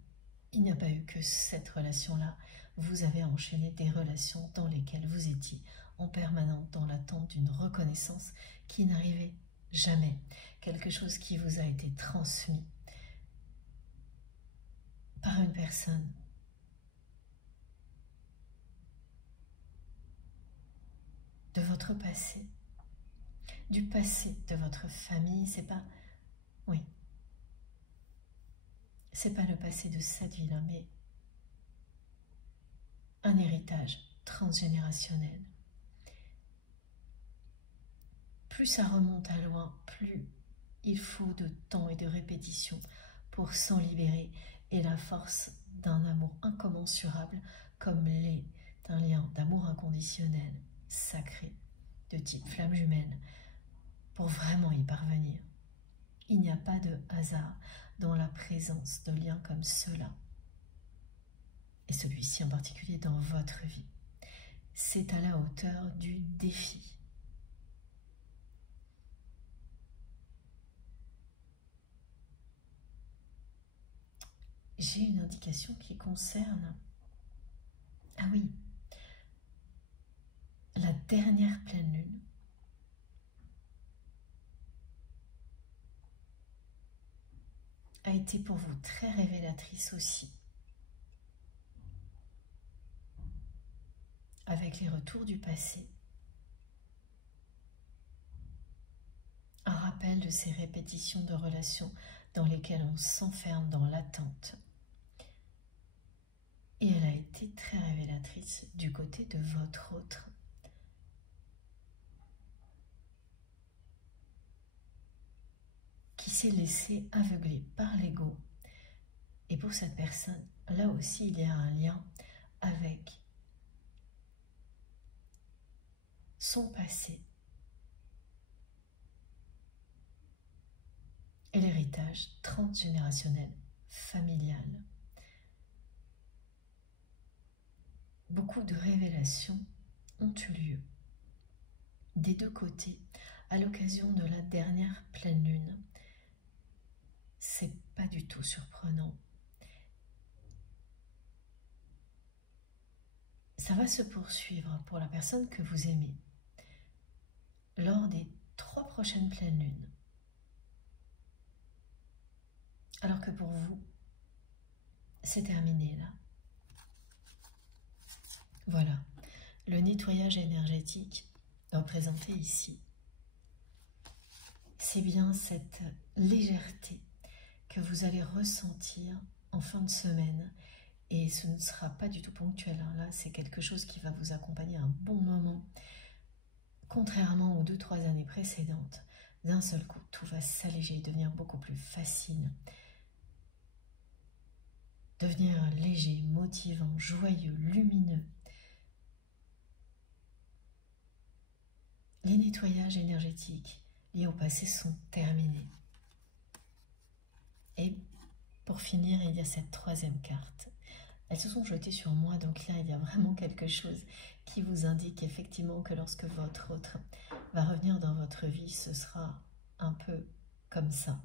Il n'y a pas eu que cette relation-là. Vous avez enchaîné des relations dans lesquelles vous étiez en permanence dans l'attente d'une reconnaissance qui n'arrivait jamais. Quelque chose qui vous a été transmis par une personne de votre passé, du passé de votre famille. C'est pas, oui, c'est pas le passé de cette vie-là, mais un héritage transgénérationnel. Plus ça remonte à loin, plus il faut de temps et de répétition pour s'en libérer, et la force d'un amour incommensurable comme l'est un lien d'amour inconditionnel, sacré, de type flamme jumelle, pour vraiment y parvenir. Il n'y a pas de hasard dans la présence de liens comme ceux-là, et celui-ci en particulier dans votre vie. C'est à la hauteur du défi. J'ai une indication qui concerne, ah oui, la dernière pleine lune. A été pour vous très révélatrice aussi. avec les retours du passé, un rappel de ces répétitions de relations dans lesquelles on s'enferme dans l'attente. Et elle a été très révélatrice du côté de votre autre. Qui s'est laissé aveugler par l'ego. Et pour cette personne, là aussi, il y a un lien avec son passé et l'héritage transgénérationnel, familial. Beaucoup de révélations ont eu lieu des deux côtés à l'occasion de la dernière pleine lune. C'est pas du tout surprenant. Ça va se poursuivre pour la personne que vous aimez lors des 3 prochaines pleines lunes. Alors que pour vous, c'est terminé là. Voilà, le nettoyage énergétique représenté ici. C'est bien cette légèreté que vous allez ressentir en fin de semaine. Et ce ne sera pas du tout ponctuel. Hein. Là, c'est quelque chose qui va vous accompagner un bon moment. Contrairement aux 2-3 années précédentes, d'un seul coup, tout va s'alléger et devenir beaucoup plus facile. Devenir léger, motivant, joyeux, lumineux. Les nettoyages énergétiques liés au passé sont terminés. Et pour finir, il y a cette 3e carte. Elles se sont jetées sur moi, donc là, il y a vraiment quelque chose qui vous indique effectivement que lorsque votre autre va revenir dans votre vie, ce sera un peu comme ça.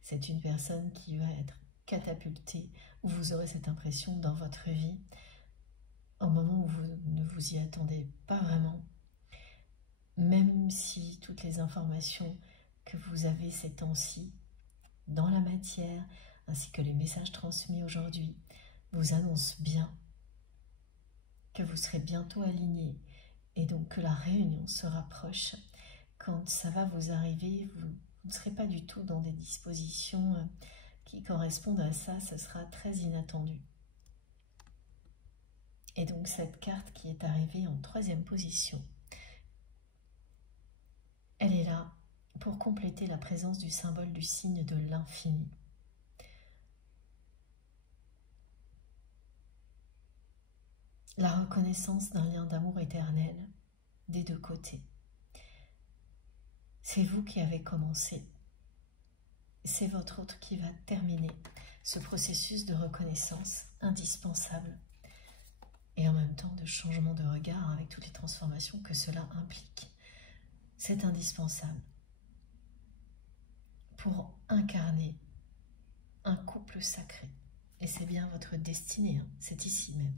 C'est une personne qui va être catapultée, où vous aurez cette impression dans votre vie, au moment où vous ne vous y attendez pas vraiment, même si toutes les informations que vous avez ces temps-ci, dans la matière, ainsi que les messages transmis aujourd'hui, vous annonce bien que vous serez bientôt aligné et donc que la réunion se rapproche. Quand ça va vous arriver, vous ne serez pas du tout dans des dispositions qui correspondent à ça, ce sera très inattendu. Et donc cette carte qui est arrivée en 3e position, elle est là pour compléter la présence du symbole du signe de l'infini. La reconnaissance d'un lien d'amour éternel des deux côtés. C'est vous qui avez commencé. C'est votre autre qui va terminer ce processus de reconnaissance indispensable et en même temps de changement de regard avec toutes les transformations que cela implique. C'est indispensable pour incarner un couple sacré. Et c'est bien votre destinée, hein, c'est ici même.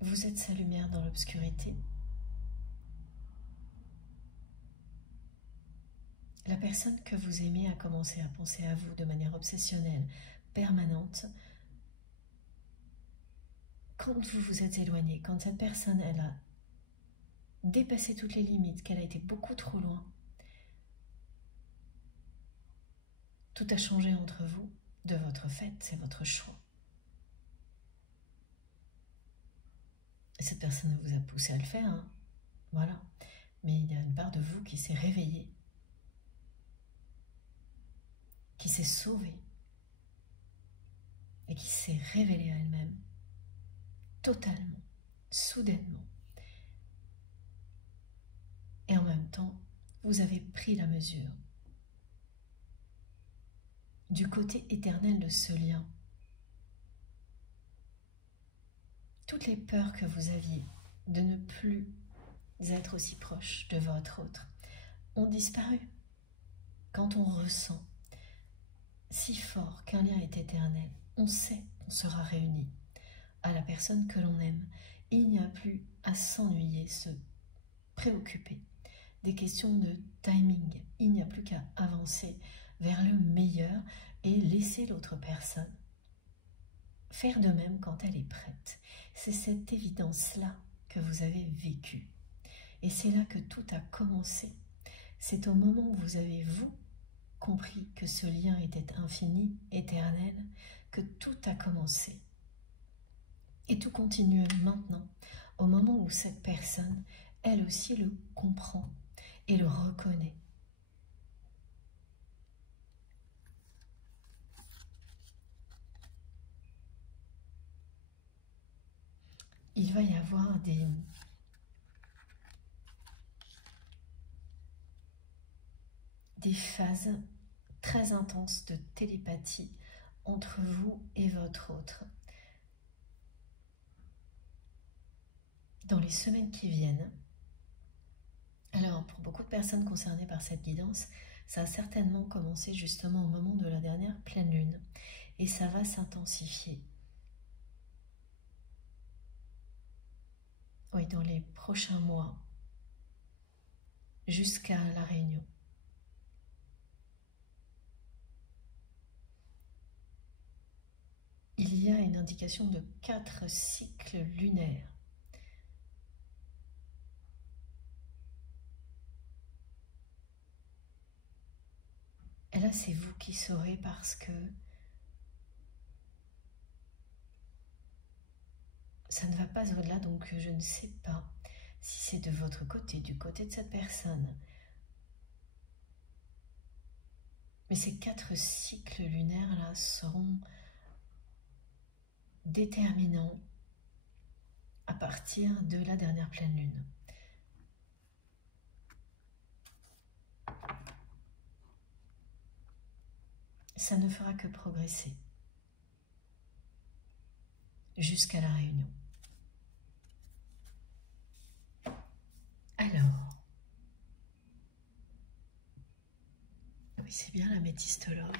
Vous êtes sa lumière dans l'obscurité. La personne que vous aimez a commencé à penser à vous de manière obsessionnelle, permanente. Quand vous vous êtes éloigné, quand cette personne, elle a dépassé toutes les limites, qu'elle a été beaucoup trop loin, tout a changé entre vous, de votre fait, c'est votre choix. Et cette personne vous a poussé à le faire, hein. Voilà. Mais il y a une part de vous qui s'est réveillée, qui s'est sauvée et qui s'est révélée à elle-même, totalement, soudainement. Et en même temps, vous avez pris la mesure du côté éternel de ce lien. Toutes les peurs que vous aviez de ne plus être aussi proche de votre autre ont disparu. Quand on ressent si fort qu'un lien est éternel, on sait qu'on sera réunis à la personne que l'on aime. Il n'y a plus à s'ennuyer, se préoccuper des questions de timing. Il n'y a plus qu'à avancer vers le meilleur, et laisser l'autre personne faire de même quand elle est prête. C'est cette évidence-là que vous avez vécue. Et c'est là que tout a commencé. C'est au moment où vous avez, vous, compris que ce lien était infini, éternel, que tout a commencé. Et tout continue maintenant, au moment où cette personne, elle aussi, le comprend et le reconnaît. Il va y avoir des phases très intenses de télépathie entre vous et votre autre. Dans les semaines qui viennent, alors pour beaucoup de personnes concernées par cette guidance, ça a certainement commencé justement au moment de la dernière pleine lune et ça va s'intensifier. Oui, dans les prochains mois, jusqu'à la Réunion. Il y a une indication de 4 cycles lunaires. Et là, c'est vous qui saurez parce que ça ne va pas au-delà, donc je ne sais pas si c'est de votre côté, du côté de cette personne. Mais ces 4 cycles lunaires-là seront déterminants à partir de la dernière pleine lune. Ça ne fera que progresser jusqu'à la Réunion. Alors, oui, c'est bien l'améthystologue.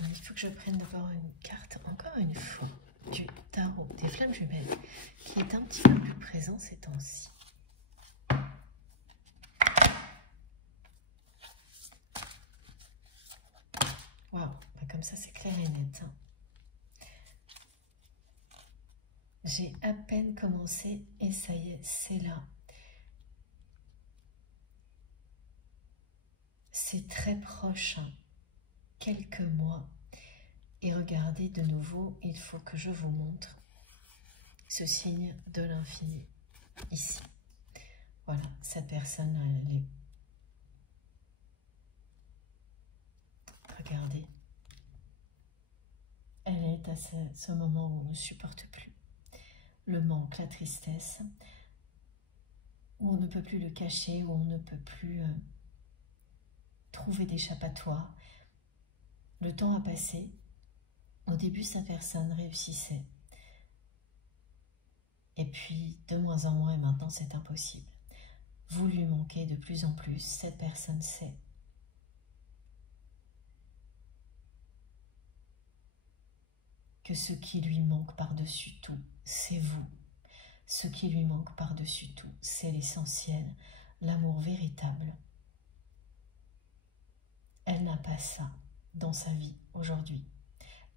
Il faut que je prenne d'abord une carte, encore une fois, du tarot des flammes jumelles, qui est un petit peu plus présent ces temps-ci. Waouh, comme ça c'est clair et net. J'ai à peine commencé et ça y est, c'est là. C'est très proche, quelques mois. Et regardez de nouveau, il faut que je vous montre ce signe de l'infini, ici. Voilà, cette personne, elle est... Regardez. Elle est à ce moment où on ne supporte plus le manque, la tristesse, où on ne peut plus le cacher, où on ne peut plus trouver d'échappatoire. Le temps a passé. Au début, cette personne réussissait. Et puis, de moins en moins, et maintenant, c'est impossible. Vous lui manquez de plus en plus. Cette personne sait. Que ce qui lui manque par-dessus tout, c'est vous. Ce qui lui manque par-dessus tout, c'est l'essentiel, l'amour véritable. Elle n'a pas ça dans sa vie aujourd'hui.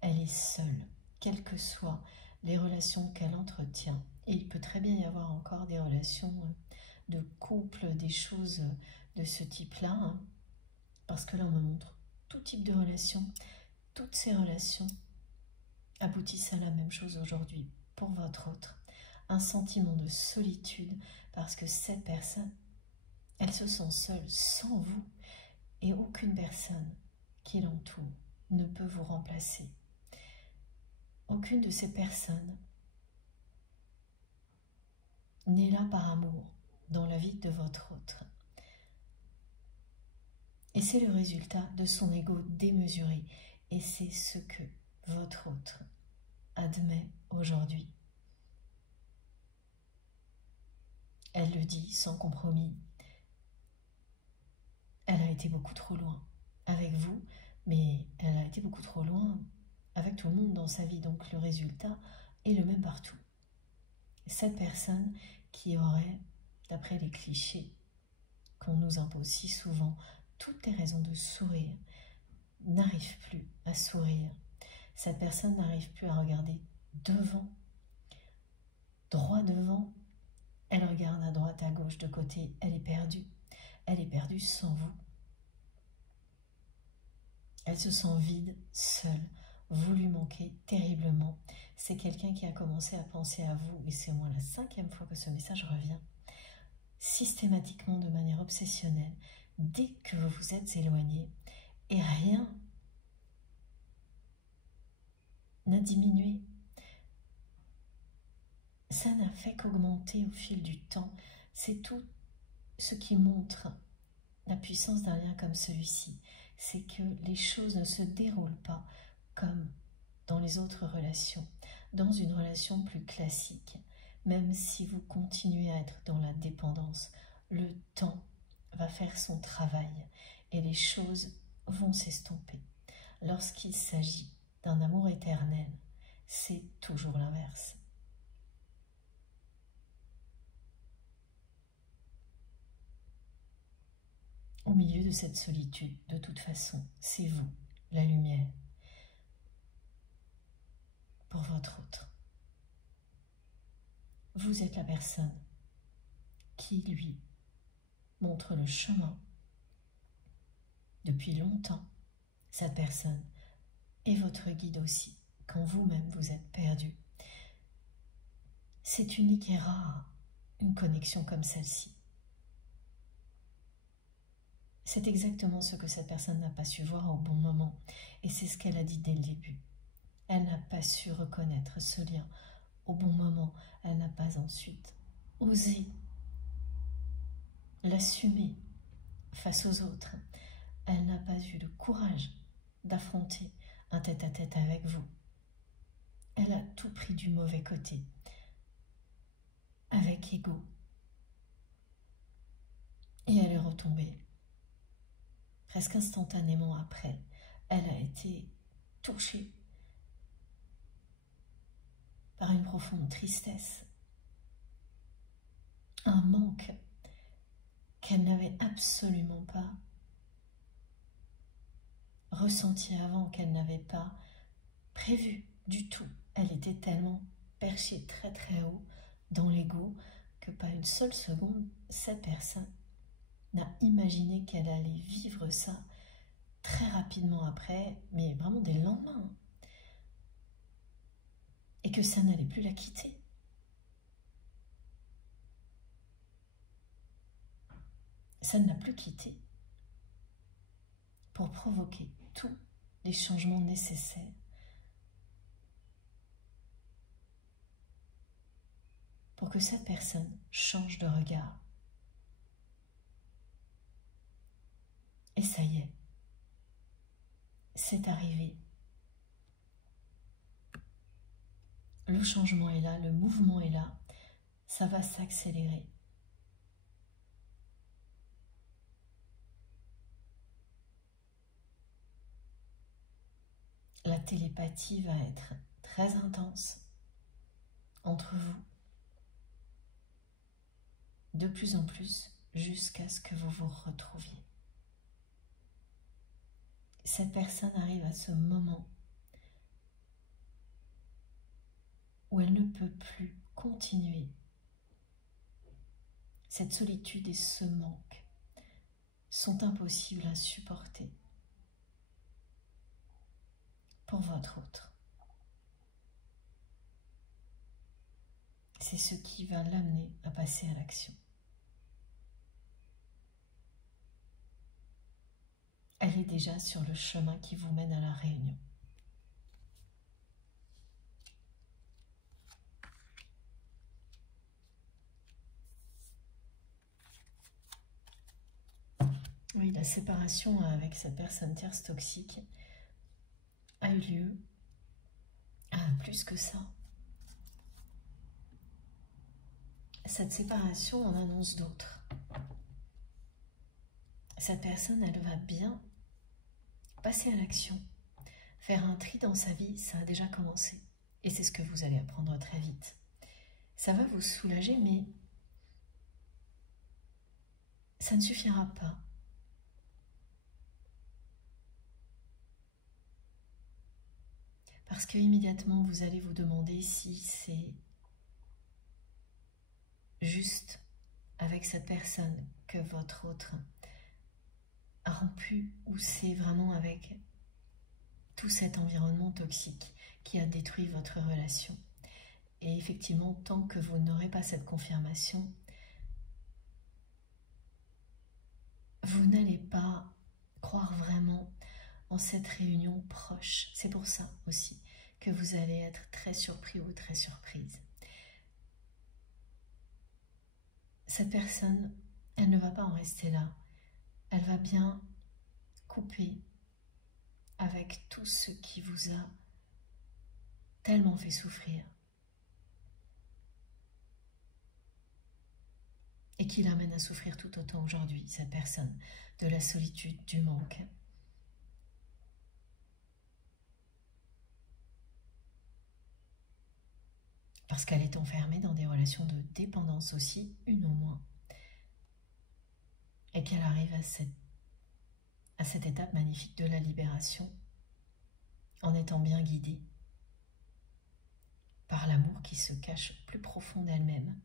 Elle est seule, quelles que soient les relations qu'elle entretient. Et il peut très bien y avoir encore des relations de couple, des choses de ce type-là, parce que là on me montre tout type de relations. Toutes ces relations aboutissent à la même chose aujourd'hui pour votre autre. Un sentiment de solitude parce que cette personne, elle se sent seule sans vous et aucune personne qui l'entoure ne peut vous remplacer. Aucune de ces personnes n'est là par amour dans la vie de votre autre. Et c'est le résultat de son ego démesuré. Et c'est ce que votre autre admet aujourd'hui. Elle le dit sans compromis. Elle a été beaucoup trop loin avec vous, mais elle a été beaucoup trop loin avec tout le monde dans sa vie. Donc le résultat est le même partout. Cette personne qui aurait, d'après les clichés qu'on nous impose si souvent, toutes les raisons de sourire, n'arrive plus à sourire. Cette personne n'arrive plus à regarder devant, droit devant. Elle regarde à droite, à gauche, de côté. Elle est perdue. Elle est perdue sans vous. Elle se sent vide, seule. Vous lui manquez terriblement. C'est quelqu'un qui a commencé à penser à vous, et c'est au moins la 5e fois que ce message revient, systématiquement, de manière obsessionnelle, dès que vous vous êtes éloigné, et rien n'a diminué. Ça n'a fait qu'augmenter au fil du temps. C'est tout ce qui montre la puissance d'un lien comme celui-ci. C'est que les choses ne se déroulent pas comme dans les autres relations. Dans une relation plus classique, même si vous continuez à être dans la dépendance, le temps va faire son travail et les choses vont s'estomper. Lorsqu'il s'agit d'un amour éternel, c'est toujours l'inverse. Au milieu de cette solitude, de toute façon, c'est vous, la lumière, pour votre autre. Vous êtes la personne qui, lui, montre le chemin depuis longtemps. Cette personne est votre guide aussi, quand vous-même vous êtes perdu. C'est unique et rare, une connexion comme celle-ci. C'est exactement ce que cette personne n'a pas su voir au bon moment, et c'est ce qu'elle a dit dès le début. Elle n'a pas su reconnaître ce lien au bon moment, elle n'a pas ensuite osé l'assumer face aux autres. Elle n'a pas eu le courage d'affronter un tête-à-tête avec vous. Elle a tout pris du mauvais côté, avec ego. Et elle est retombée. Presque instantanément après, elle a été touchée par une profonde tristesse, un manque qu'elle n'avait absolument pas ressenti avant, qu'elle n'avait pas prévu du tout. Elle était tellement perchée très très haut dans l'ego que pas une seule seconde, cette personne n'a imaginé qu'elle allait vivre ça très rapidement après, mais vraiment dès le lendemain, et que ça n'allait plus la quitter. Ça ne l'a plus quittée pour provoquer tous les changements nécessaires pour que cette personne change de regard. Et ça y est, c'est arrivé. Le changement est là, le mouvement est là, ça va s'accélérer. La télépathie va être très intense entre vous, de plus en plus, jusqu'à ce que vous vous retrouviez. Cette personne arrive à ce moment où elle ne peut plus continuer. Cette solitude et ce manque sont impossibles à supporter pour votre autre. C'est ce qui va l'amener à passer à l'action. Elle est déjà sur le chemin qui vous mène à la réunion. Oui, la séparation avec cette personne tierce toxique a eu lieu. Plus que ça. Cette séparation en annonce d'autres. Cette personne, elle va bien passer à l'action. Faire un tri dans sa vie, ça a déjà commencé. Et c'est ce que vous allez apprendre très vite. Ça va vous soulager, mais ça ne suffira pas. Parce que immédiatement vous allez vous demander si c'est juste avec cette personne que votre autre a rompu, ou c'est vraiment avec tout cet environnement toxique qui a détruit votre relation. Et effectivement, tant que vous n'aurez pas cette confirmation, vous n'allez pas croire vraiment en cette réunion proche. C'est pour ça aussi que vous allez être très surpris ou très surprise. Cette personne, elle ne va pas en rester là. Elle va bien couper avec tout ce qui vous a tellement fait souffrir et qui l'amène à souffrir tout autant aujourd'hui, cette personne, de la solitude, du manque. Parce qu'elle est enfermée dans des relations de dépendance aussi, une au moins. Et qu'elle arrive à cette étape magnifique de la libération en étant bien guidée par l'amour qui se cache au plus profond d'elle-même,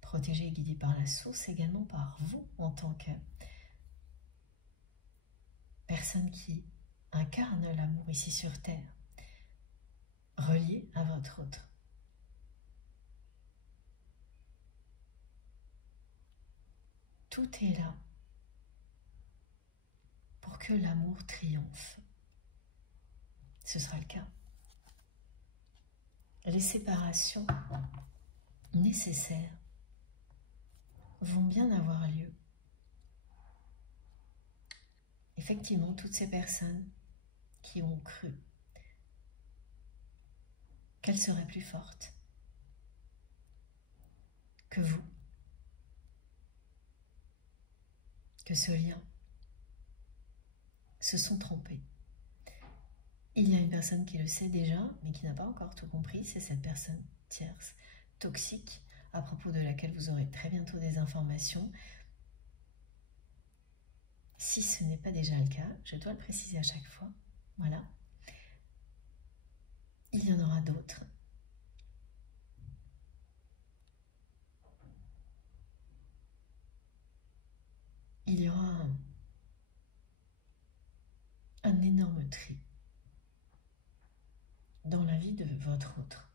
protégée et guidée par la source, également par vous en tant que personne qui incarne l'amour ici sur Terre, reliée à votre autre. Tout est là pour que l'amour triomphe. Ce sera le cas. Les séparations nécessaires vont bien avoir lieu. Effectivement, toutes ces personnes qui ont cru qu'elles seraient plus fortes que vous, que ce lien, se sont trompées. Il y a une personne qui le sait déjà, mais qui n'a pas encore tout compris, c'est cette personne tierce, toxique, à propos de laquelle vous aurez très bientôt des informations. Si ce n'est pas déjà le cas, je dois le préciser à chaque fois, voilà. Il y en aura d'autres. Il y aura un énorme tri dans la vie de votre autre.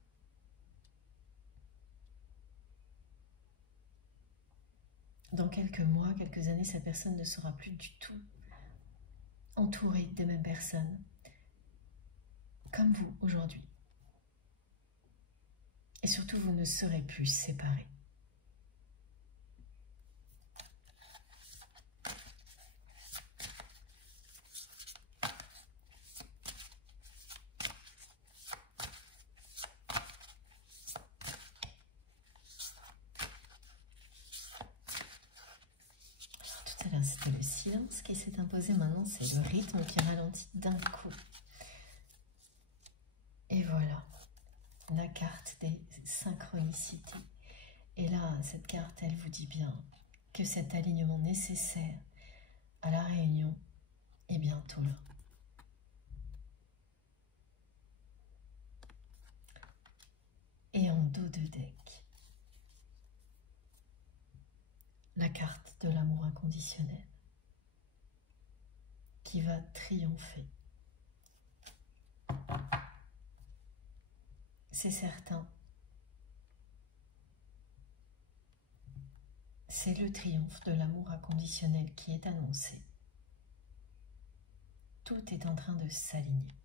Dans quelques mois, quelques années, cette personne ne sera plus du tout entourée des mêmes personnes comme vous aujourd'hui. Et surtout, vous ne serez plus séparés. Tout à l'heure, c'était le silence qui s'est imposé. Maintenant, c'est le rythme qui ralentit d'un coup. Et voilà, la carte des synchronicités. Et là, cette carte, elle vous dit bien que cet alignement nécessaire à la réunion est bientôt là. Et en dos de deck, la carte de l'amour inconditionnel qui va triompher. C'est certain. C'est le triomphe de l'amour inconditionnel qui est annoncé. Tout est en train de s'aligner.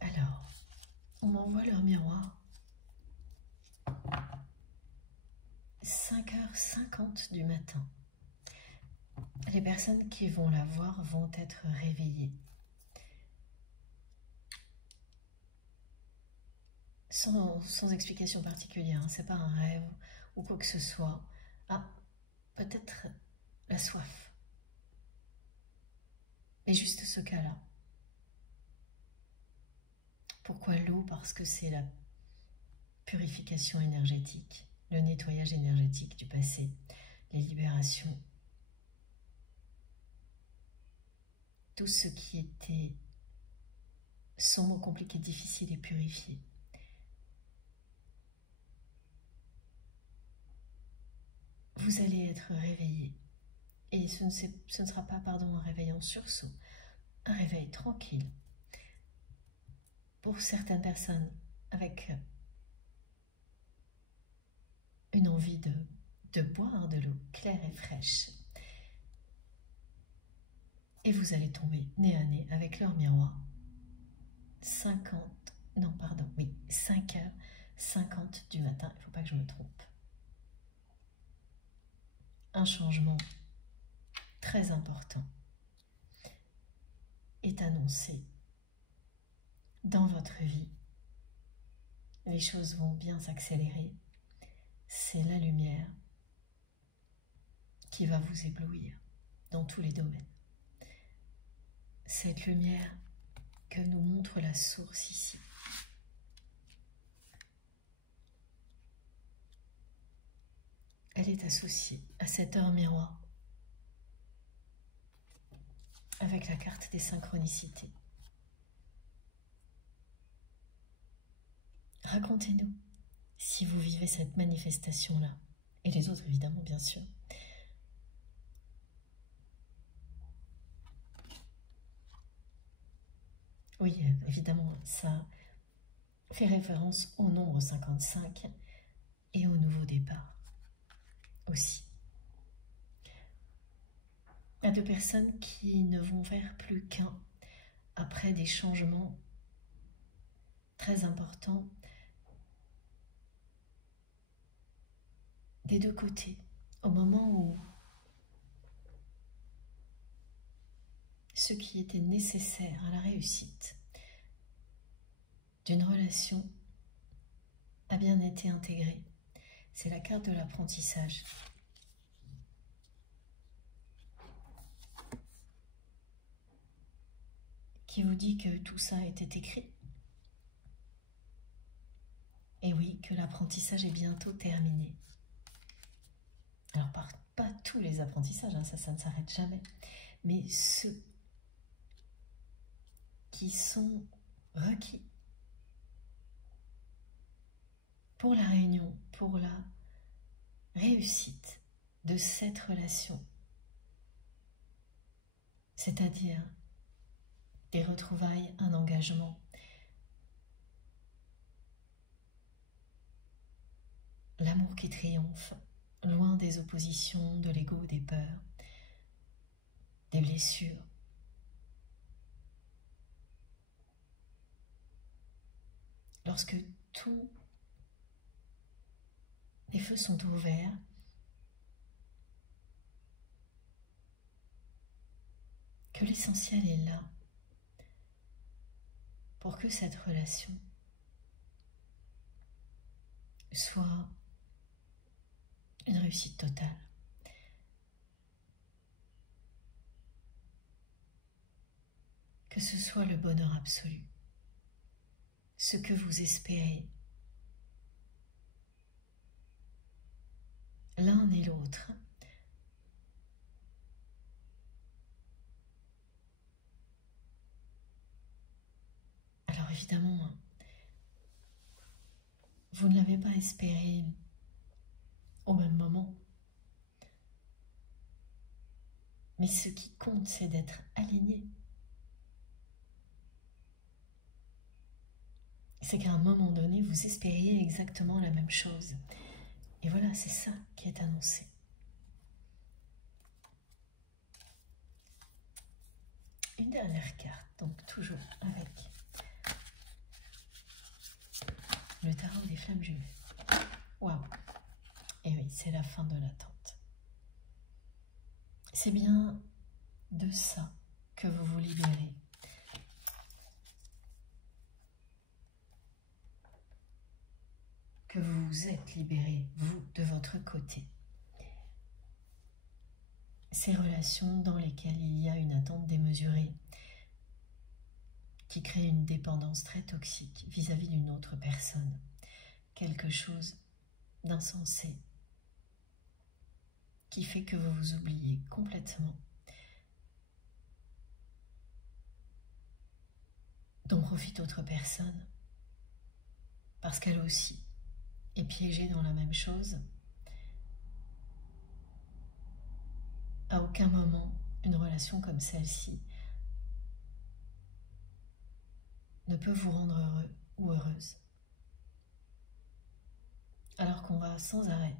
Alors, on m'envoie leur miroir. 5h50 du matin. Les personnes qui vont la voir vont être réveillées. Sans explication particulière, hein. C'est pas un rêve ou quoi que ce soit. Ah, peut-être la soif. Et juste ce cas-là. Pourquoi l'eau? Parce que c'est la purification énergétique, le nettoyage énergétique du passé, les libérations. Tout ce qui était sombre, compliqué, difficile est purifié. Vous allez être réveillé. Et ce ne sera pas, un réveil en sursaut, un réveil tranquille. Pour certaines personnes, avec une envie de boire de l'eau claire et fraîche. Et vous allez tomber nez à nez avec leur miroir. 5h50 du matin, il ne faut pas que je me trompe. Un changement très important est annoncé dans votre vie. Les choses vont bien s'accélérer. C'est la lumière qui va vous éblouir dans tous les domaines. Cette lumière que nous montre la source ici. Elle est associée à cette heure miroir avec la carte des synchronicités. Racontez-nous si vous vivez cette manifestation-là, et les autres évidemment, bien sûr. Oui, évidemment, ça fait référence au nombre 55 et au nouveau départ aussi. À deux personnes qui ne vont vers plus qu'un après des changements très importants des deux côtés, au moment où ce qui était nécessaire à la réussite d'une relation a bien été intégré. C'est la carte de l'apprentissage. Qui vous dit que tout ça était écrit. Et oui, que l'apprentissage est bientôt terminé. Alors, pas tous les apprentissages, hein, ça ne s'arrête jamais. Mais ceux qui sont requis pour la réunion, pour la réussite de cette relation, c'est-à-dire des retrouvailles, un engagement, l'amour qui triomphe, loin des oppositions, de l'ego, des peurs, des blessures. Lorsque tous les feux sont ouverts, que l'essentiel est là pour que cette relation soit une réussite totale. Que ce soit le bonheur absolu, ce que vous espérez, l'un et l'autre. Alors évidemment, vous ne l'avez pas espéré au même moment. Mais ce qui compte, c'est d'être aligné. C'est qu'à un moment donné, vous espériez exactement la même chose. Et voilà, c'est ça qui est annoncé. Une dernière carte, donc toujours avec le tarot des flammes jumelles. Waouh! Et oui, c'est la fin de l'attente. C'est bien de ça que vous vous libérez. Que vous vous êtes libéré, vous, de votre côté. ces relations dans lesquelles il y a une attente démesurée qui crée une dépendance très toxique vis-à-vis d'une autre personne, quelque chose d'insensé qui fait que vous vous oubliez complètement, dont profite autre personne, parce qu'elle aussi est piégée dans la même chose. À aucun moment, une relation comme celle-ci ne peut vous rendre heureux ou heureuse. Alors qu'on va sans arrêt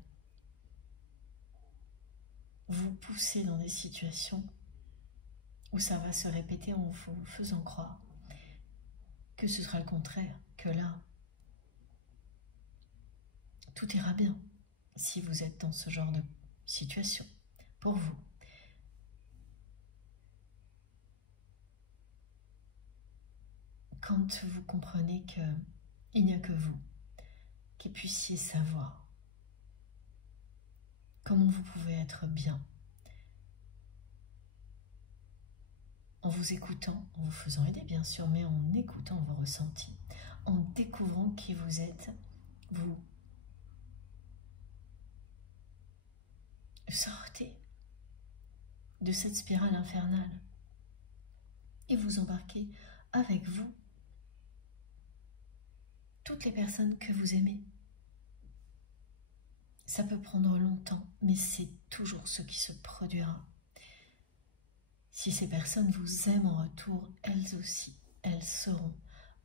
vous pousser dans des situations où ça va se répéter en vous faisant croire que ce sera le contraire, que là, tout ira bien si vous êtes dans ce genre de situation, pour vous. Quand vous comprenez qu'il n'y a que vous qui puissiez savoir comment vous pouvez être bien en vous écoutant, en vous faisant aider bien sûr, mais en écoutant vos ressentis, en découvrant qui vous êtes, vous sortez de cette spirale infernale et vous embarquez avec vous toutes les personnes que vous aimez. Ça peut prendre longtemps, mais c'est toujours ce qui se produira. Si ces personnes vous aiment en retour, elles aussi, elles seront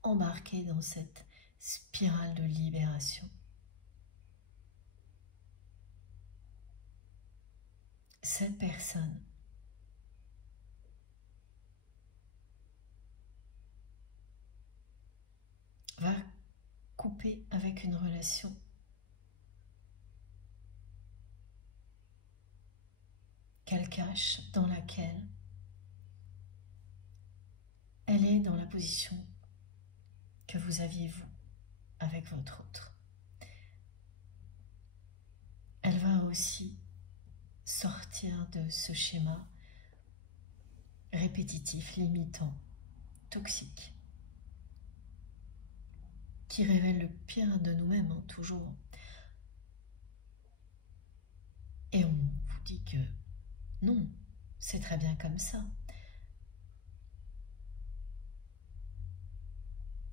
embarquées dans cette spirale de libération. Cette personne va couper avec une relation qu'elle cache, dans laquelle elle est dans la position que vous aviez vous avec votre autre. Elle va aussi sortir de ce schéma répétitif, limitant, toxique, qui révèle le pire de nous-mêmes, hein, toujours. Et on vous dit que non, c'est très bien comme ça.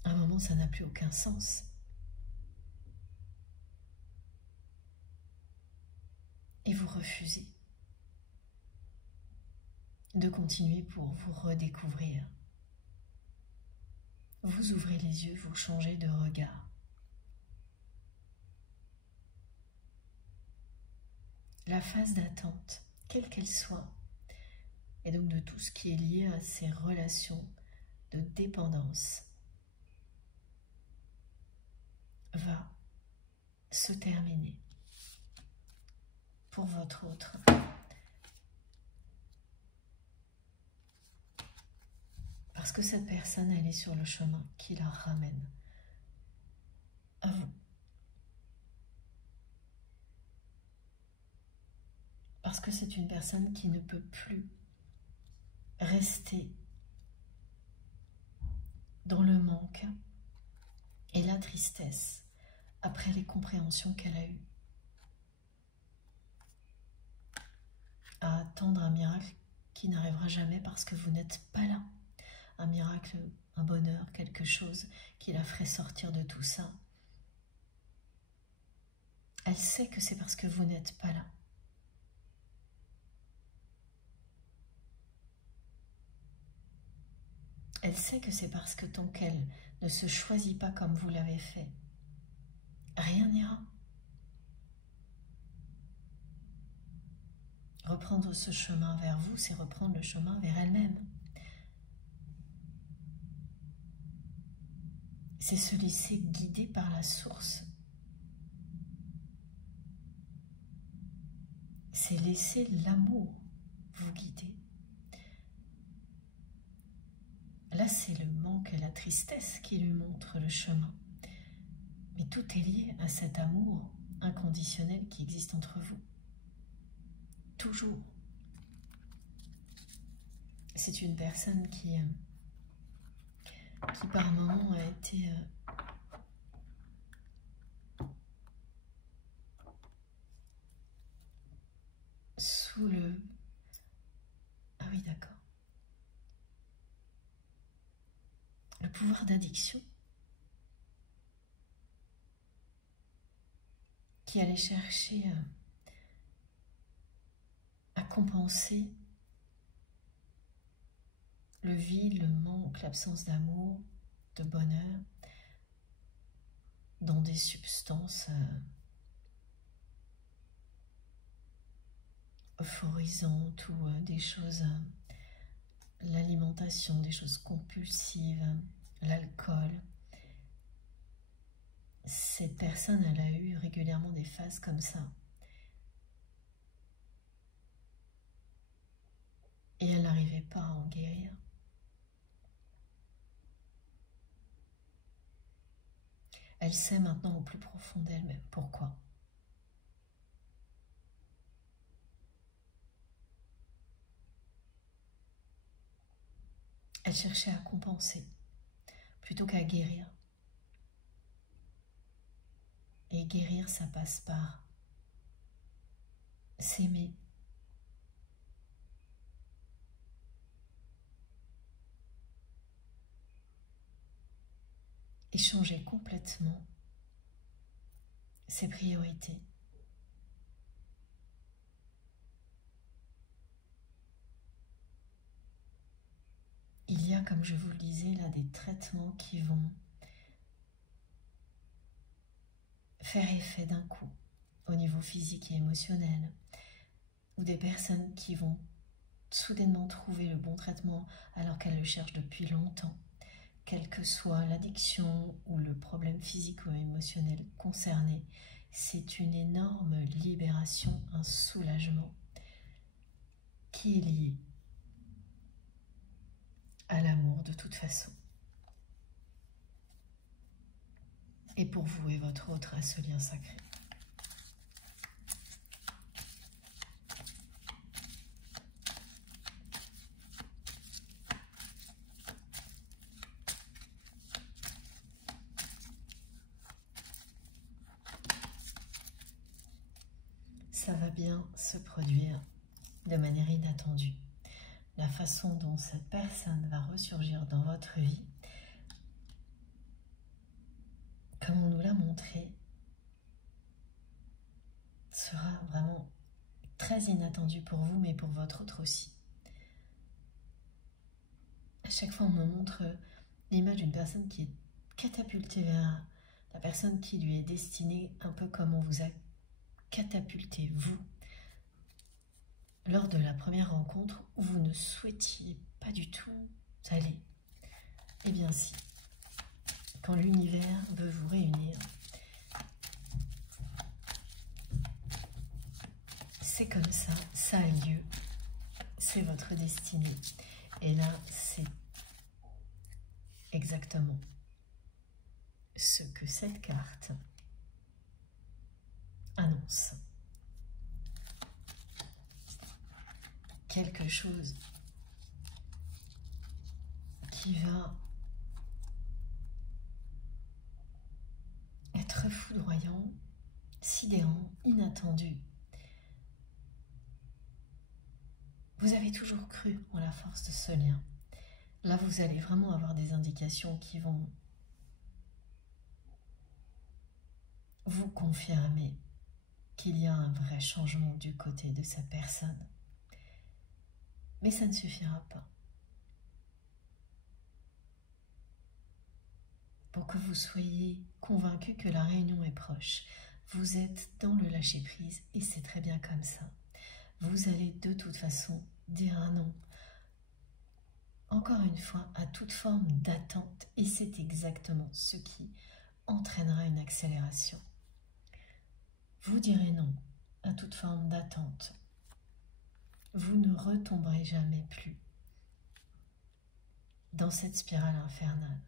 À un moment, ça n'a plus aucun sens. Et vous refusez de continuer pour vous redécouvrir. Vous ouvrez les yeux, vous changez de regard. La phase d'attente, quelle qu'elle soit, et donc de tout ce qui est lié à ces relations de dépendance, va se terminer pour votre autre. Parce que cette personne, elle est sur le chemin qui la ramène à vous. Parce que c'est une personne qui ne peut plus rester dans le manque et la tristesse après les compréhensions qu'elle a eues. À attendre un miracle qui n'arrivera jamais parce que vous n'êtes pas là. Un miracle, un bonheur, quelque chose qui la ferait sortir de tout ça. Elle sait que c'est parce que vous n'êtes pas là. Elle sait que c'est parce que tant qu'elle ne se choisit pas comme vous l'avez fait, rien n'ira. Reprendre ce chemin vers vous, c'est reprendre le chemin vers elle-même. C'est se laisser guider par la source. C'est laisser l'amour vous guider. Là, c'est le manque et la tristesse qui lui montrent le chemin. Mais tout est lié à cet amour inconditionnel qui existe entre vous. Toujours. c'est une personne qui par moments a été sous le... Ah oui, d'accord. Le pouvoir d'addiction, qui allait chercher à compenser le vide, le manque, l'absence d'amour, de bonheur, dans des substances euphorisantes ou des choses, l'alimentation, des choses compulsives, l'alcool. Cette personne, elle a eu régulièrement des phases comme ça. Et elle n'arrivait pas à en guérir. Elle sait maintenant au plus profond d'elle-même pourquoi. Elle cherchait à compenser plutôt qu'à guérir. Et guérir, ça passe par s'aimer. Et changer complètement ses priorités. Il y a, comme je vous le disais, là, des traitements qui vont faire effet d'un coup au niveau physique et émotionnel, ou des personnes qui vont soudainement trouver le bon traitement alors qu'elles le cherchent depuis longtemps, quelle que soit l'addiction ou le problème physique ou émotionnel concerné. C'est une énorme libération, un soulagement qui est lié à l'amour de toute façon. Et pour vous et votre autre, à ce lien sacré. Ça va bien se produire de manière inattendue. La façon dont cette personne va ressurgir dans votre vie, comme on nous l'a montré, sera vraiment très inattendue pour vous, mais pour votre autre aussi. À chaque fois, on me montre l'image d'une personne qui est catapultée vers la personne qui lui est destinée, un peu comme on vous a catapulté, vous, lors de la première rencontre où vous ne souhaitiez pas du tout aller. Eh bien si, quand l'univers veut vous réunir, c'est comme ça, ça a lieu, c'est votre destinée. Et là, c'est exactement ce que cette carte annonce. Quelque chose qui va être foudroyant, sidérant, inattendu. Vous avez toujours cru en la force de ce lien. Là, vous allez vraiment avoir des indications qui vont vous confirmer qu'il y a un vrai changement du côté de cette personne. Mais ça ne suffira pas. Pour que vous soyez convaincu que la réunion est proche, vous êtes dans le lâcher-prise et c'est très bien comme ça. Vous allez de toute façon dire un non, encore une fois, à toute forme d'attente, et c'est exactement ce qui entraînera une accélération. Vous direz non à toute forme d'attente. Vous ne retomberez jamais plus dans cette spirale infernale.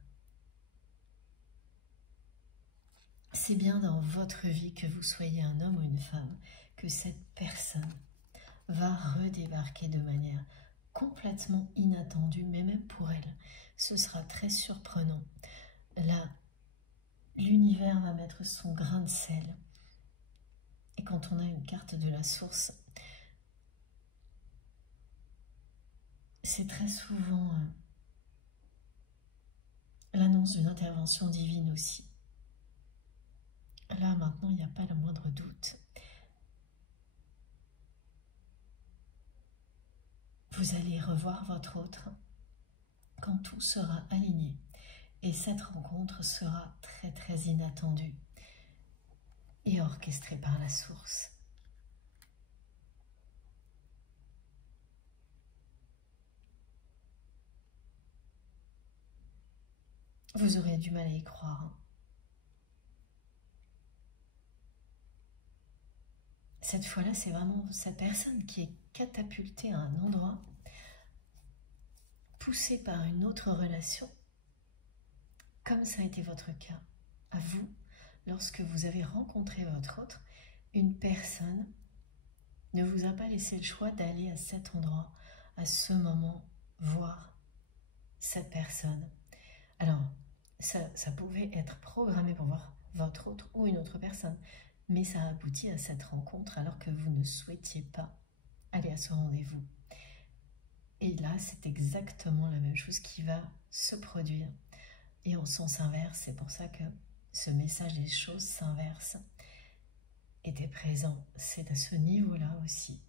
C'est bien dans votre vie, que vous soyez un homme ou une femme, que cette personne va redébarquer de manière complètement inattendu, mais même pour elle, ce sera très surprenant. Là, l'univers va mettre son grain de sel. Et quand on a une carte de la source, c'est très souvent l'annonce d'une intervention divine aussi. Là, maintenant, il n'y a pas le moindre doute. Vous allez revoir votre autre quand tout sera aligné. Et cette rencontre sera très très inattendue et orchestrée par la source. Vous aurez du mal à y croire. Cette fois-là, c'est vraiment cette personne qui est catapultée à un endroit, poussée par une autre relation, comme ça a été votre cas, à vous, lorsque vous avez rencontré votre autre, une personne ne vous a pas laissé le choix d'aller à cet endroit, à ce moment, voir cette personne. Alors, ça pouvait être programmé pour voir votre autre ou une autre personne, mais ça aboutit à cette rencontre alors que vous ne souhaitiez pas aller à ce rendez-vous. Et là, c'est exactement la même chose qui va se produire. Et en sens inverse, c'est pour ça que ce message des choses s'inversent était présent. C'est à ce niveau-là aussi.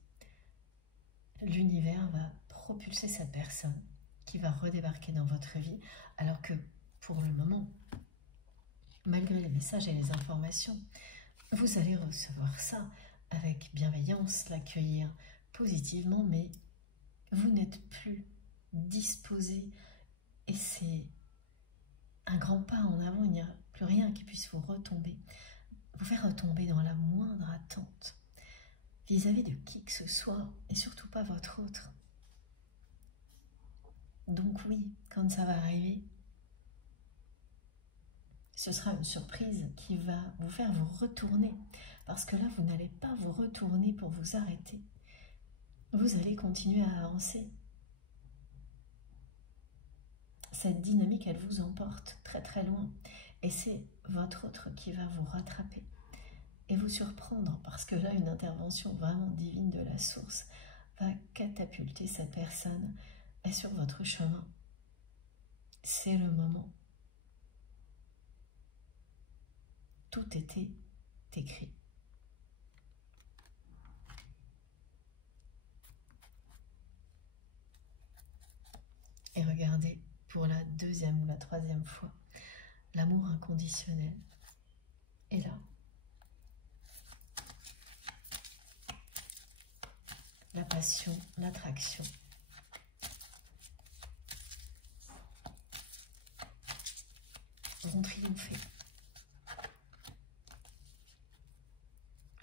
L'univers va propulser cette personne qui va redébarquer dans votre vie, alors que pour le moment, malgré les messages et les informations, vous allez recevoir ça avec bienveillance, l'accueillir positivement, mais vous n'êtes plus disposé et c'est un grand pas en avant. Il n'y a plus rien qui puisse vous faire retomber dans la moindre attente vis-à-vis de qui que ce soit et surtout pas votre autre. Donc oui, quand ça va arriver, ce sera une surprise qui va vous faire vous retourner, parce que là, vous n'allez pas vous retourner pour vous arrêter. Vous allez continuer à avancer. Cette dynamique, elle vous emporte très très loin. Et c'est votre autre qui va vous rattraper et vous surprendre, parce que là, une intervention vraiment divine de la source va catapulter cette personne sur votre chemin. C'est le moment. Tout était écrit. Et regardez, pour la deuxième ou la troisième fois, l'amour inconditionnel est là. La passion, l'attraction. Vont triompher.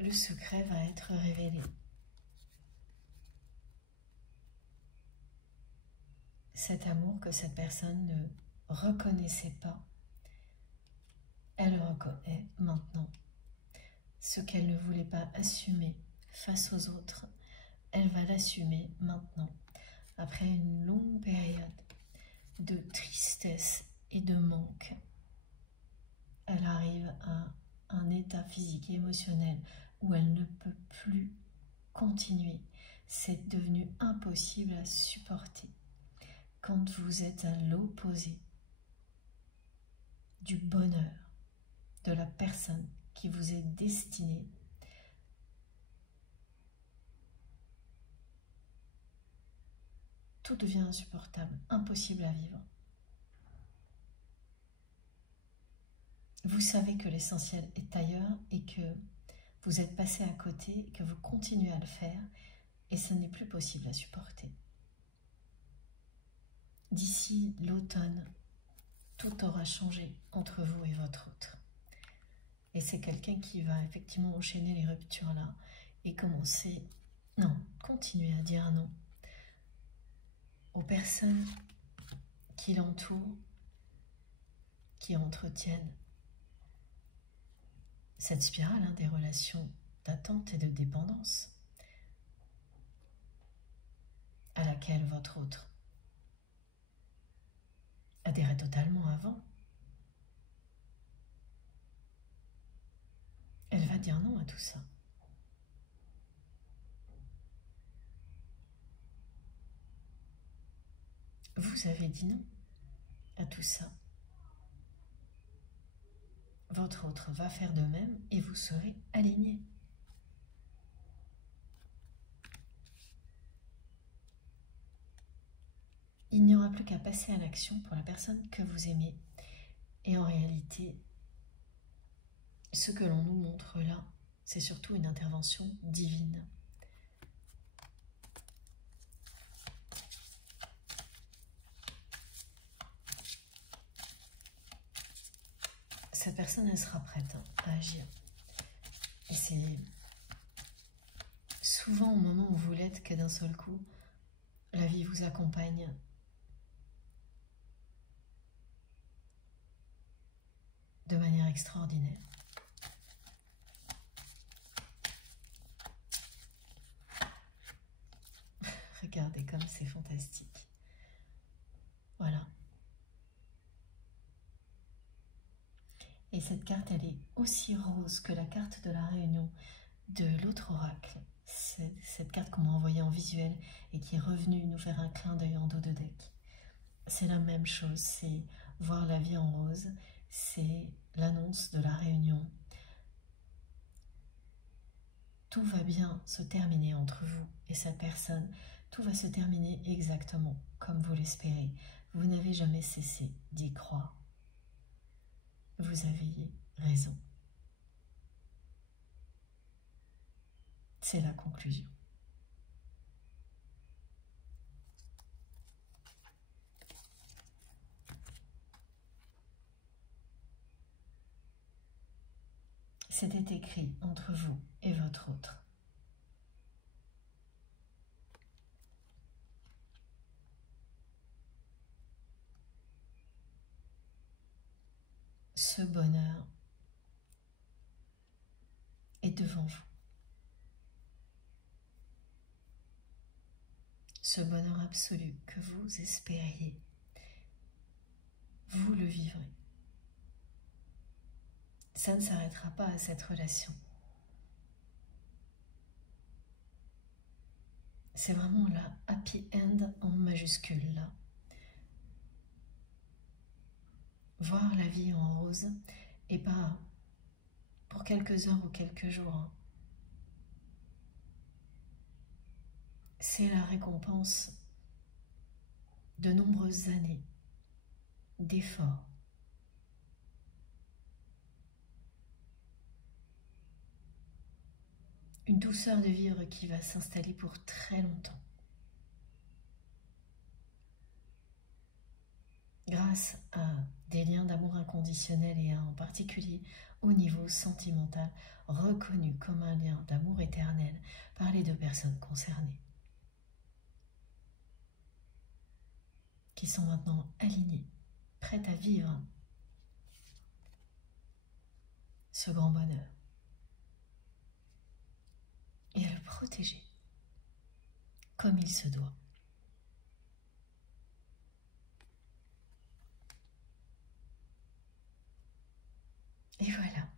Le secret va être révélé. Cet amour que cette personne ne reconnaissait pas, elle le reconnaît maintenant. Ce qu'elle ne voulait pas assumer face aux autres, elle va l'assumer maintenant. Après une longue période de tristesse et de manque, elle arrive à un état physique et émotionnel où elle ne peut plus continuer. C'est devenu impossible à supporter. Quand vous êtes à l'opposé du bonheur de la personne qui vous est destinée, tout devient insupportable, impossible à vivre. Vous savez que l'essentiel est ailleurs et que vous êtes passé à côté, que vous continuez à le faire et ce n'est plus possible à supporter. D'ici l'automne, tout aura changé entre vous et votre autre. Et c'est quelqu'un qui va effectivement enchaîner les ruptures là et continuer à dire non aux personnes qui l'entourent, qui entretiennent cette spirale des relations d'attente et de dépendance. à laquelle votre autre adhérait totalement avant, elle va dire non à tout ça. Vous avez dit non à tout ça. Votre autre va faire de même et vous serez aligné. Il n'y aura plus qu'à passer à l'action pour la personne que vous aimez. Et en réalité, ce que l'on nous montre là, c'est surtout une intervention divine. Cette personne, elle sera prête à agir. Et c'est souvent au moment où vous l'êtes que d'un seul coup, la vie vous accompagne de manière extraordinaire. Regardez comme c'est fantastique. Voilà. Et cette carte, elle est aussi rose que la carte de la réunion de l'autre oracle. C'est cette carte qu'on m'a envoyée en visuel et qui est revenue nous faire un clin d'œil en dos de deck. C'est la même chose, c'est voir la vie en rose, c'est l'annonce de la réunion. Tout va bien se terminer entre vous et cette personne. Tout va se terminer exactement comme vous l'espérez. Vous n'avez jamais cessé d'y croire. Vous aviez raison. C'est la conclusion. C'était écrit entre vous et votre autre. Ce bonheur est devant vous. Ce bonheur absolu que vous espériez, vous le vivrez. Ça ne s'arrêtera pas à cette relation. C'est vraiment la happy end en majuscule là. Voir la vie en rose et pas pour quelques heures ou quelques jours. C'est la récompense de nombreuses années d'efforts. Une douceur de vivre qui va s'installer pour très longtemps. Grâce à des liens d'amour inconditionnel et en particulier au niveau sentimental, reconnu comme un lien d'amour éternel par les deux personnes concernées, qui sont maintenant alignées, prêtes à vivre ce grand bonheur et à le protéger comme il se doit. Et voilà,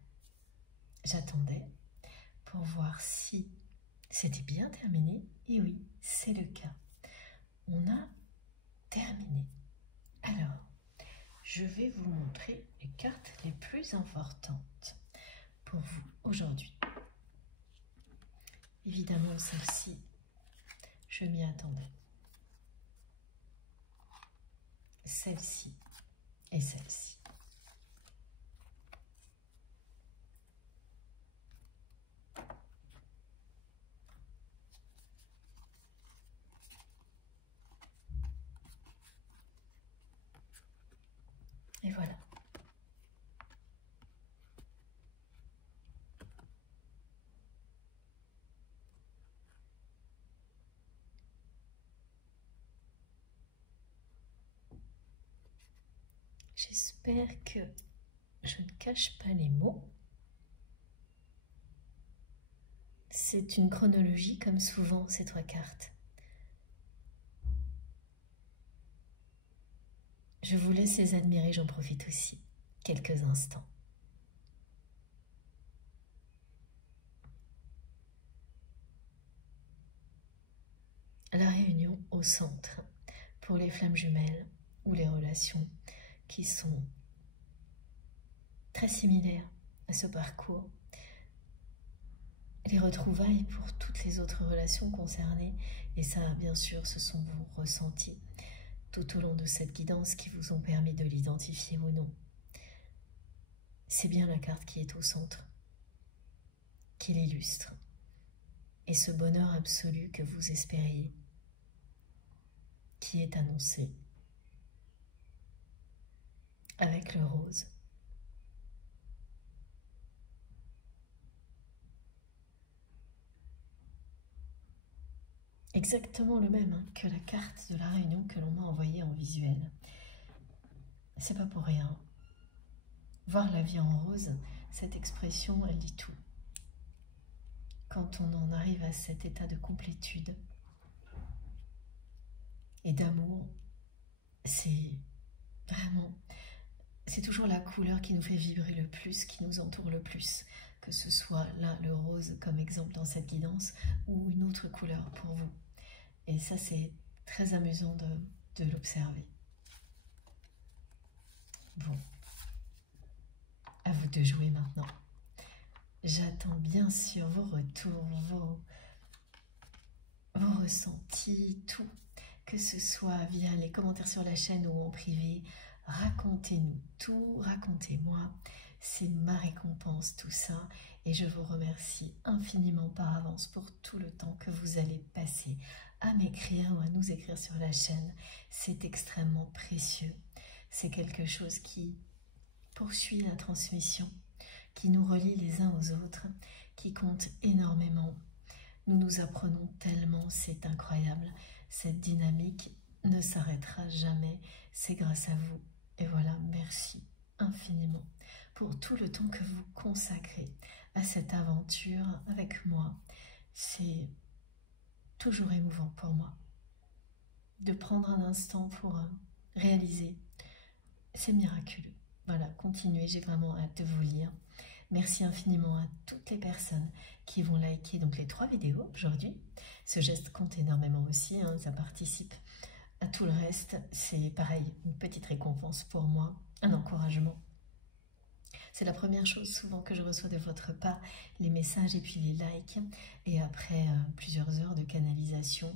j'attendais pour voir si c'était bien terminé. Et oui, c'est le cas. On a terminé. Alors, je vais vous montrer les cartes les plus importantes pour vous aujourd'hui. Évidemment, celle-ci, je m'y attendais. Celle-ci et celle-ci. Et voilà. J'espère que je ne cache pas les mots. C'est une chronologie comme souvent ces trois cartes. Je vous laisse les admirer, j'en profite aussi. Quelques instants. La réunion au centre pour les flammes jumelles ou les relations qui sont très similaires à ce parcours. Les retrouvailles pour toutes les autres relations concernées, et ça, bien sûr, ce sont vos ressentis tout au long de cette guidance qui vous ont permis de l'identifier ou non. C'est bien la carte qui est au centre, qui l'illustre, et ce bonheur absolu que vous espériez, qui est annoncé avec le rose. Exactement le même que la carte de la réunion que l'on m'a envoyée en visuel. C'est pas pour rien. Voir la vie en rose, cette expression, elle dit tout. Quand on en arrive à cet état de complétude et d'amour, c'est vraiment, c'est toujours la couleur qui nous fait vibrer le plus, qui nous entoure le plus, que ce soit là le rose comme exemple dans cette guidance ou une autre couleur pour vous. Et ça, c'est très amusant de l'observer. Bon, à vous de jouer maintenant. J'attends bien sûr vos retours, vos ressentis, tout. Que ce soit via les commentaires sur la chaîne ou en privé, racontez-nous tout, racontez-moi. C'est ma récompense tout ça. Et je vous remercie infiniment par avance pour tout le temps que vous allez passer à m'écrire ou à nous écrire sur la chaîne. C'est extrêmement précieux. C'est quelque chose qui poursuit la transmission, qui nous relie les uns aux autres, qui compte énormément. Nous nous apprenons tellement, c'est incroyable. Cette dynamique ne s'arrêtera jamais. C'est grâce à vous. Et voilà, merci infiniment pour tout le temps que vous consacrez à cette aventure avec moi. C'est toujours émouvant pour moi de prendre un instant pour réaliser. C'est miraculeux. Voilà, continuez, j'ai vraiment hâte de vous lire. Merci infiniment à toutes les personnes qui vont liker donc les 3 vidéos aujourd'hui. Ce geste compte énormément aussi, hein, ça participe à tout le reste. C'est pareil, une petite récompense pour moi, un encouragement. C'est la première chose souvent que je reçois de votre part, les messages et puis les likes. Et après plusieurs heures de canalisation,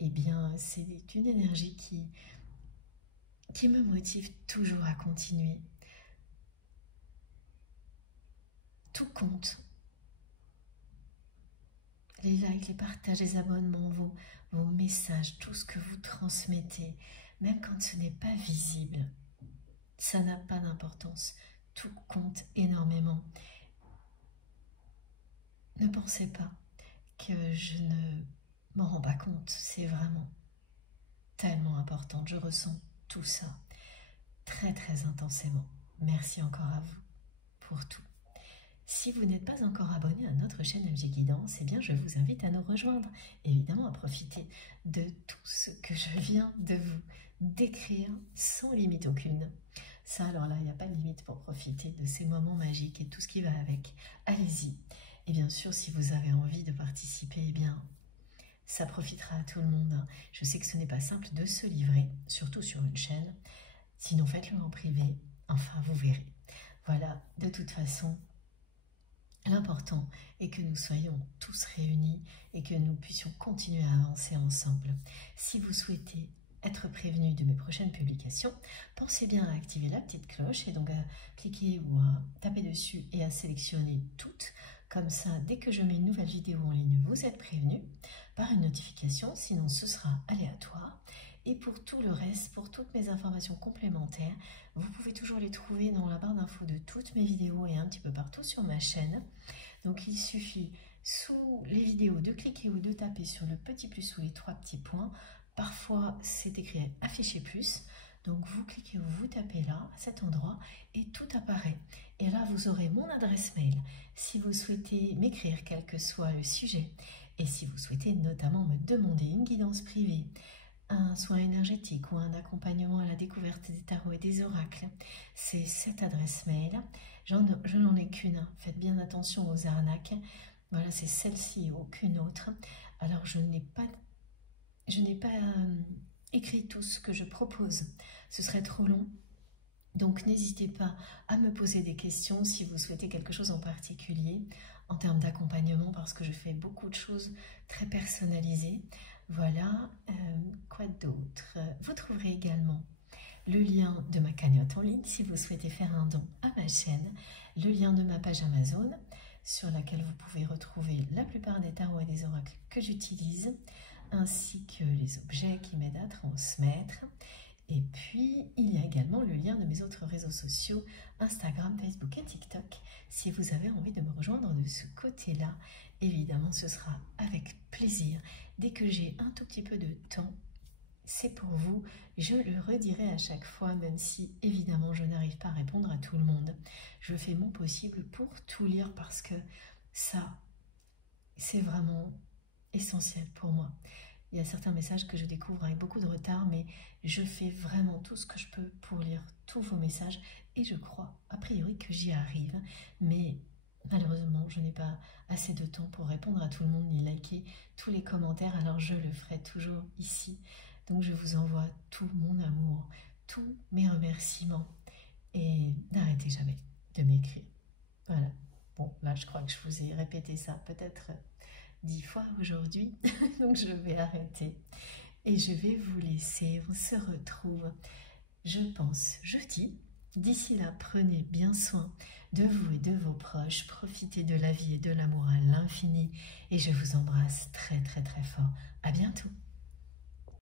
eh bien c'est une énergie qui me motive toujours à continuer. Tout compte. Les likes, les partages, les abonnements, vos messages, tout ce que vous transmettez, même quand ce n'est pas visible, ça n'a pas d'importance. Tout compte énormément. Ne pensez pas que je ne m'en rends pas compte. C'est vraiment tellement important. Je ressens tout ça très très intensément. Merci encore à vous pour tout. Si vous n'êtes pas encore abonné à notre chaîne FG Guidance, eh bien je vous invite à nous rejoindre. Évidemment à profiter de tout ce que je viens de vous décrire sans limite aucune. Ça, alors là, il n'y a pas de limite pour profiter de ces moments magiques et tout ce qui va avec. Allez-y. Et bien sûr, si vous avez envie de participer, eh bien, ça profitera à tout le monde. Je sais que ce n'est pas simple de se livrer, surtout sur une chaîne. Sinon, faites-le en privé. Enfin, vous verrez. Voilà, de toute façon, l'important est que nous soyons tous réunis et que nous puissions continuer à avancer ensemble. Si vous souhaitez être prévenu de mes prochaines publications, pensez bien à activer la petite cloche et donc à cliquer ou à taper dessus et à sélectionner toutes. Comme ça, dès que je mets une nouvelle vidéo en ligne, vous êtes prévenu par une notification, sinon ce sera aléatoire. Et pour tout le reste, pour toutes mes informations complémentaires, vous pouvez toujours les trouver dans la barre d'infos de toutes mes vidéos et un petit peu partout sur ma chaîne. Donc il suffit sous les vidéos de cliquer ou de taper sur le petit plus ou les 3 petits points. Parfois, c'est écrit afficher plus. Donc, vous cliquez ou vous tapez là, à cet endroit, et tout apparaît. Et là, vous aurez mon adresse mail si vous souhaitez m'écrire, quel que soit le sujet. Et si vous souhaitez notamment me demander une guidance privée, un soin énergétique ou un accompagnement à la découverte des tarots et des oracles, c'est cette adresse mail. Je n'en ai qu'une, faites bien attention aux arnaques. Voilà, c'est celle-ci et aucune autre. Alors je n'ai pas écrit tout ce que je propose, ce serait trop long. Donc n'hésitez pas à me poser des questions si vous souhaitez quelque chose en particulier en termes d'accompagnement, parce que je fais beaucoup de choses très personnalisées. Voilà, quoi d'autre? Vous trouverez également le lien de ma cagnotte en ligne si vous souhaitez faire un don à ma chaîne, le lien de ma page Amazon sur laquelle vous pouvez retrouver la plupart des tarots et des oracles que j'utilise, ainsi que les objets qui m'aident à transmettre. Et puis, il y a également le lien de mes autres réseaux sociaux, Instagram, Facebook et TikTok. Si vous avez envie de me rejoindre de ce côté-là, évidemment, ce sera avec plaisir. Dès que j'ai un tout petit peu de temps, c'est pour vous. Je le redirai à chaque fois, même si, évidemment, je n'arrive pas à répondre à tout le monde. Je fais mon possible pour tout lire parce que ça, c'est vraiment essentiel pour moi. Il y a certains messages que je découvre avec beaucoup de retard, mais je fais vraiment tout ce que je peux pour lire tous vos messages et je crois a priori que j'y arrive. Mais malheureusement, je n'ai pas assez de temps pour répondre à tout le monde ni liker tous les commentaires, alors je le ferai toujours ici. Donc je vous envoie tout mon amour, tous mes remerciements et n'arrêtez jamais de m'écrire. Voilà. Bon, là je crois que je vous ai répété ça peut-être 10 fois aujourd'hui, donc je vais arrêter et je vais vous laisser. On se retrouve, je pense, jeudi. D'ici là, prenez bien soin de vous et de vos proches, profitez de la vie et de l'amour à l'infini et je vous embrasse très très très fort.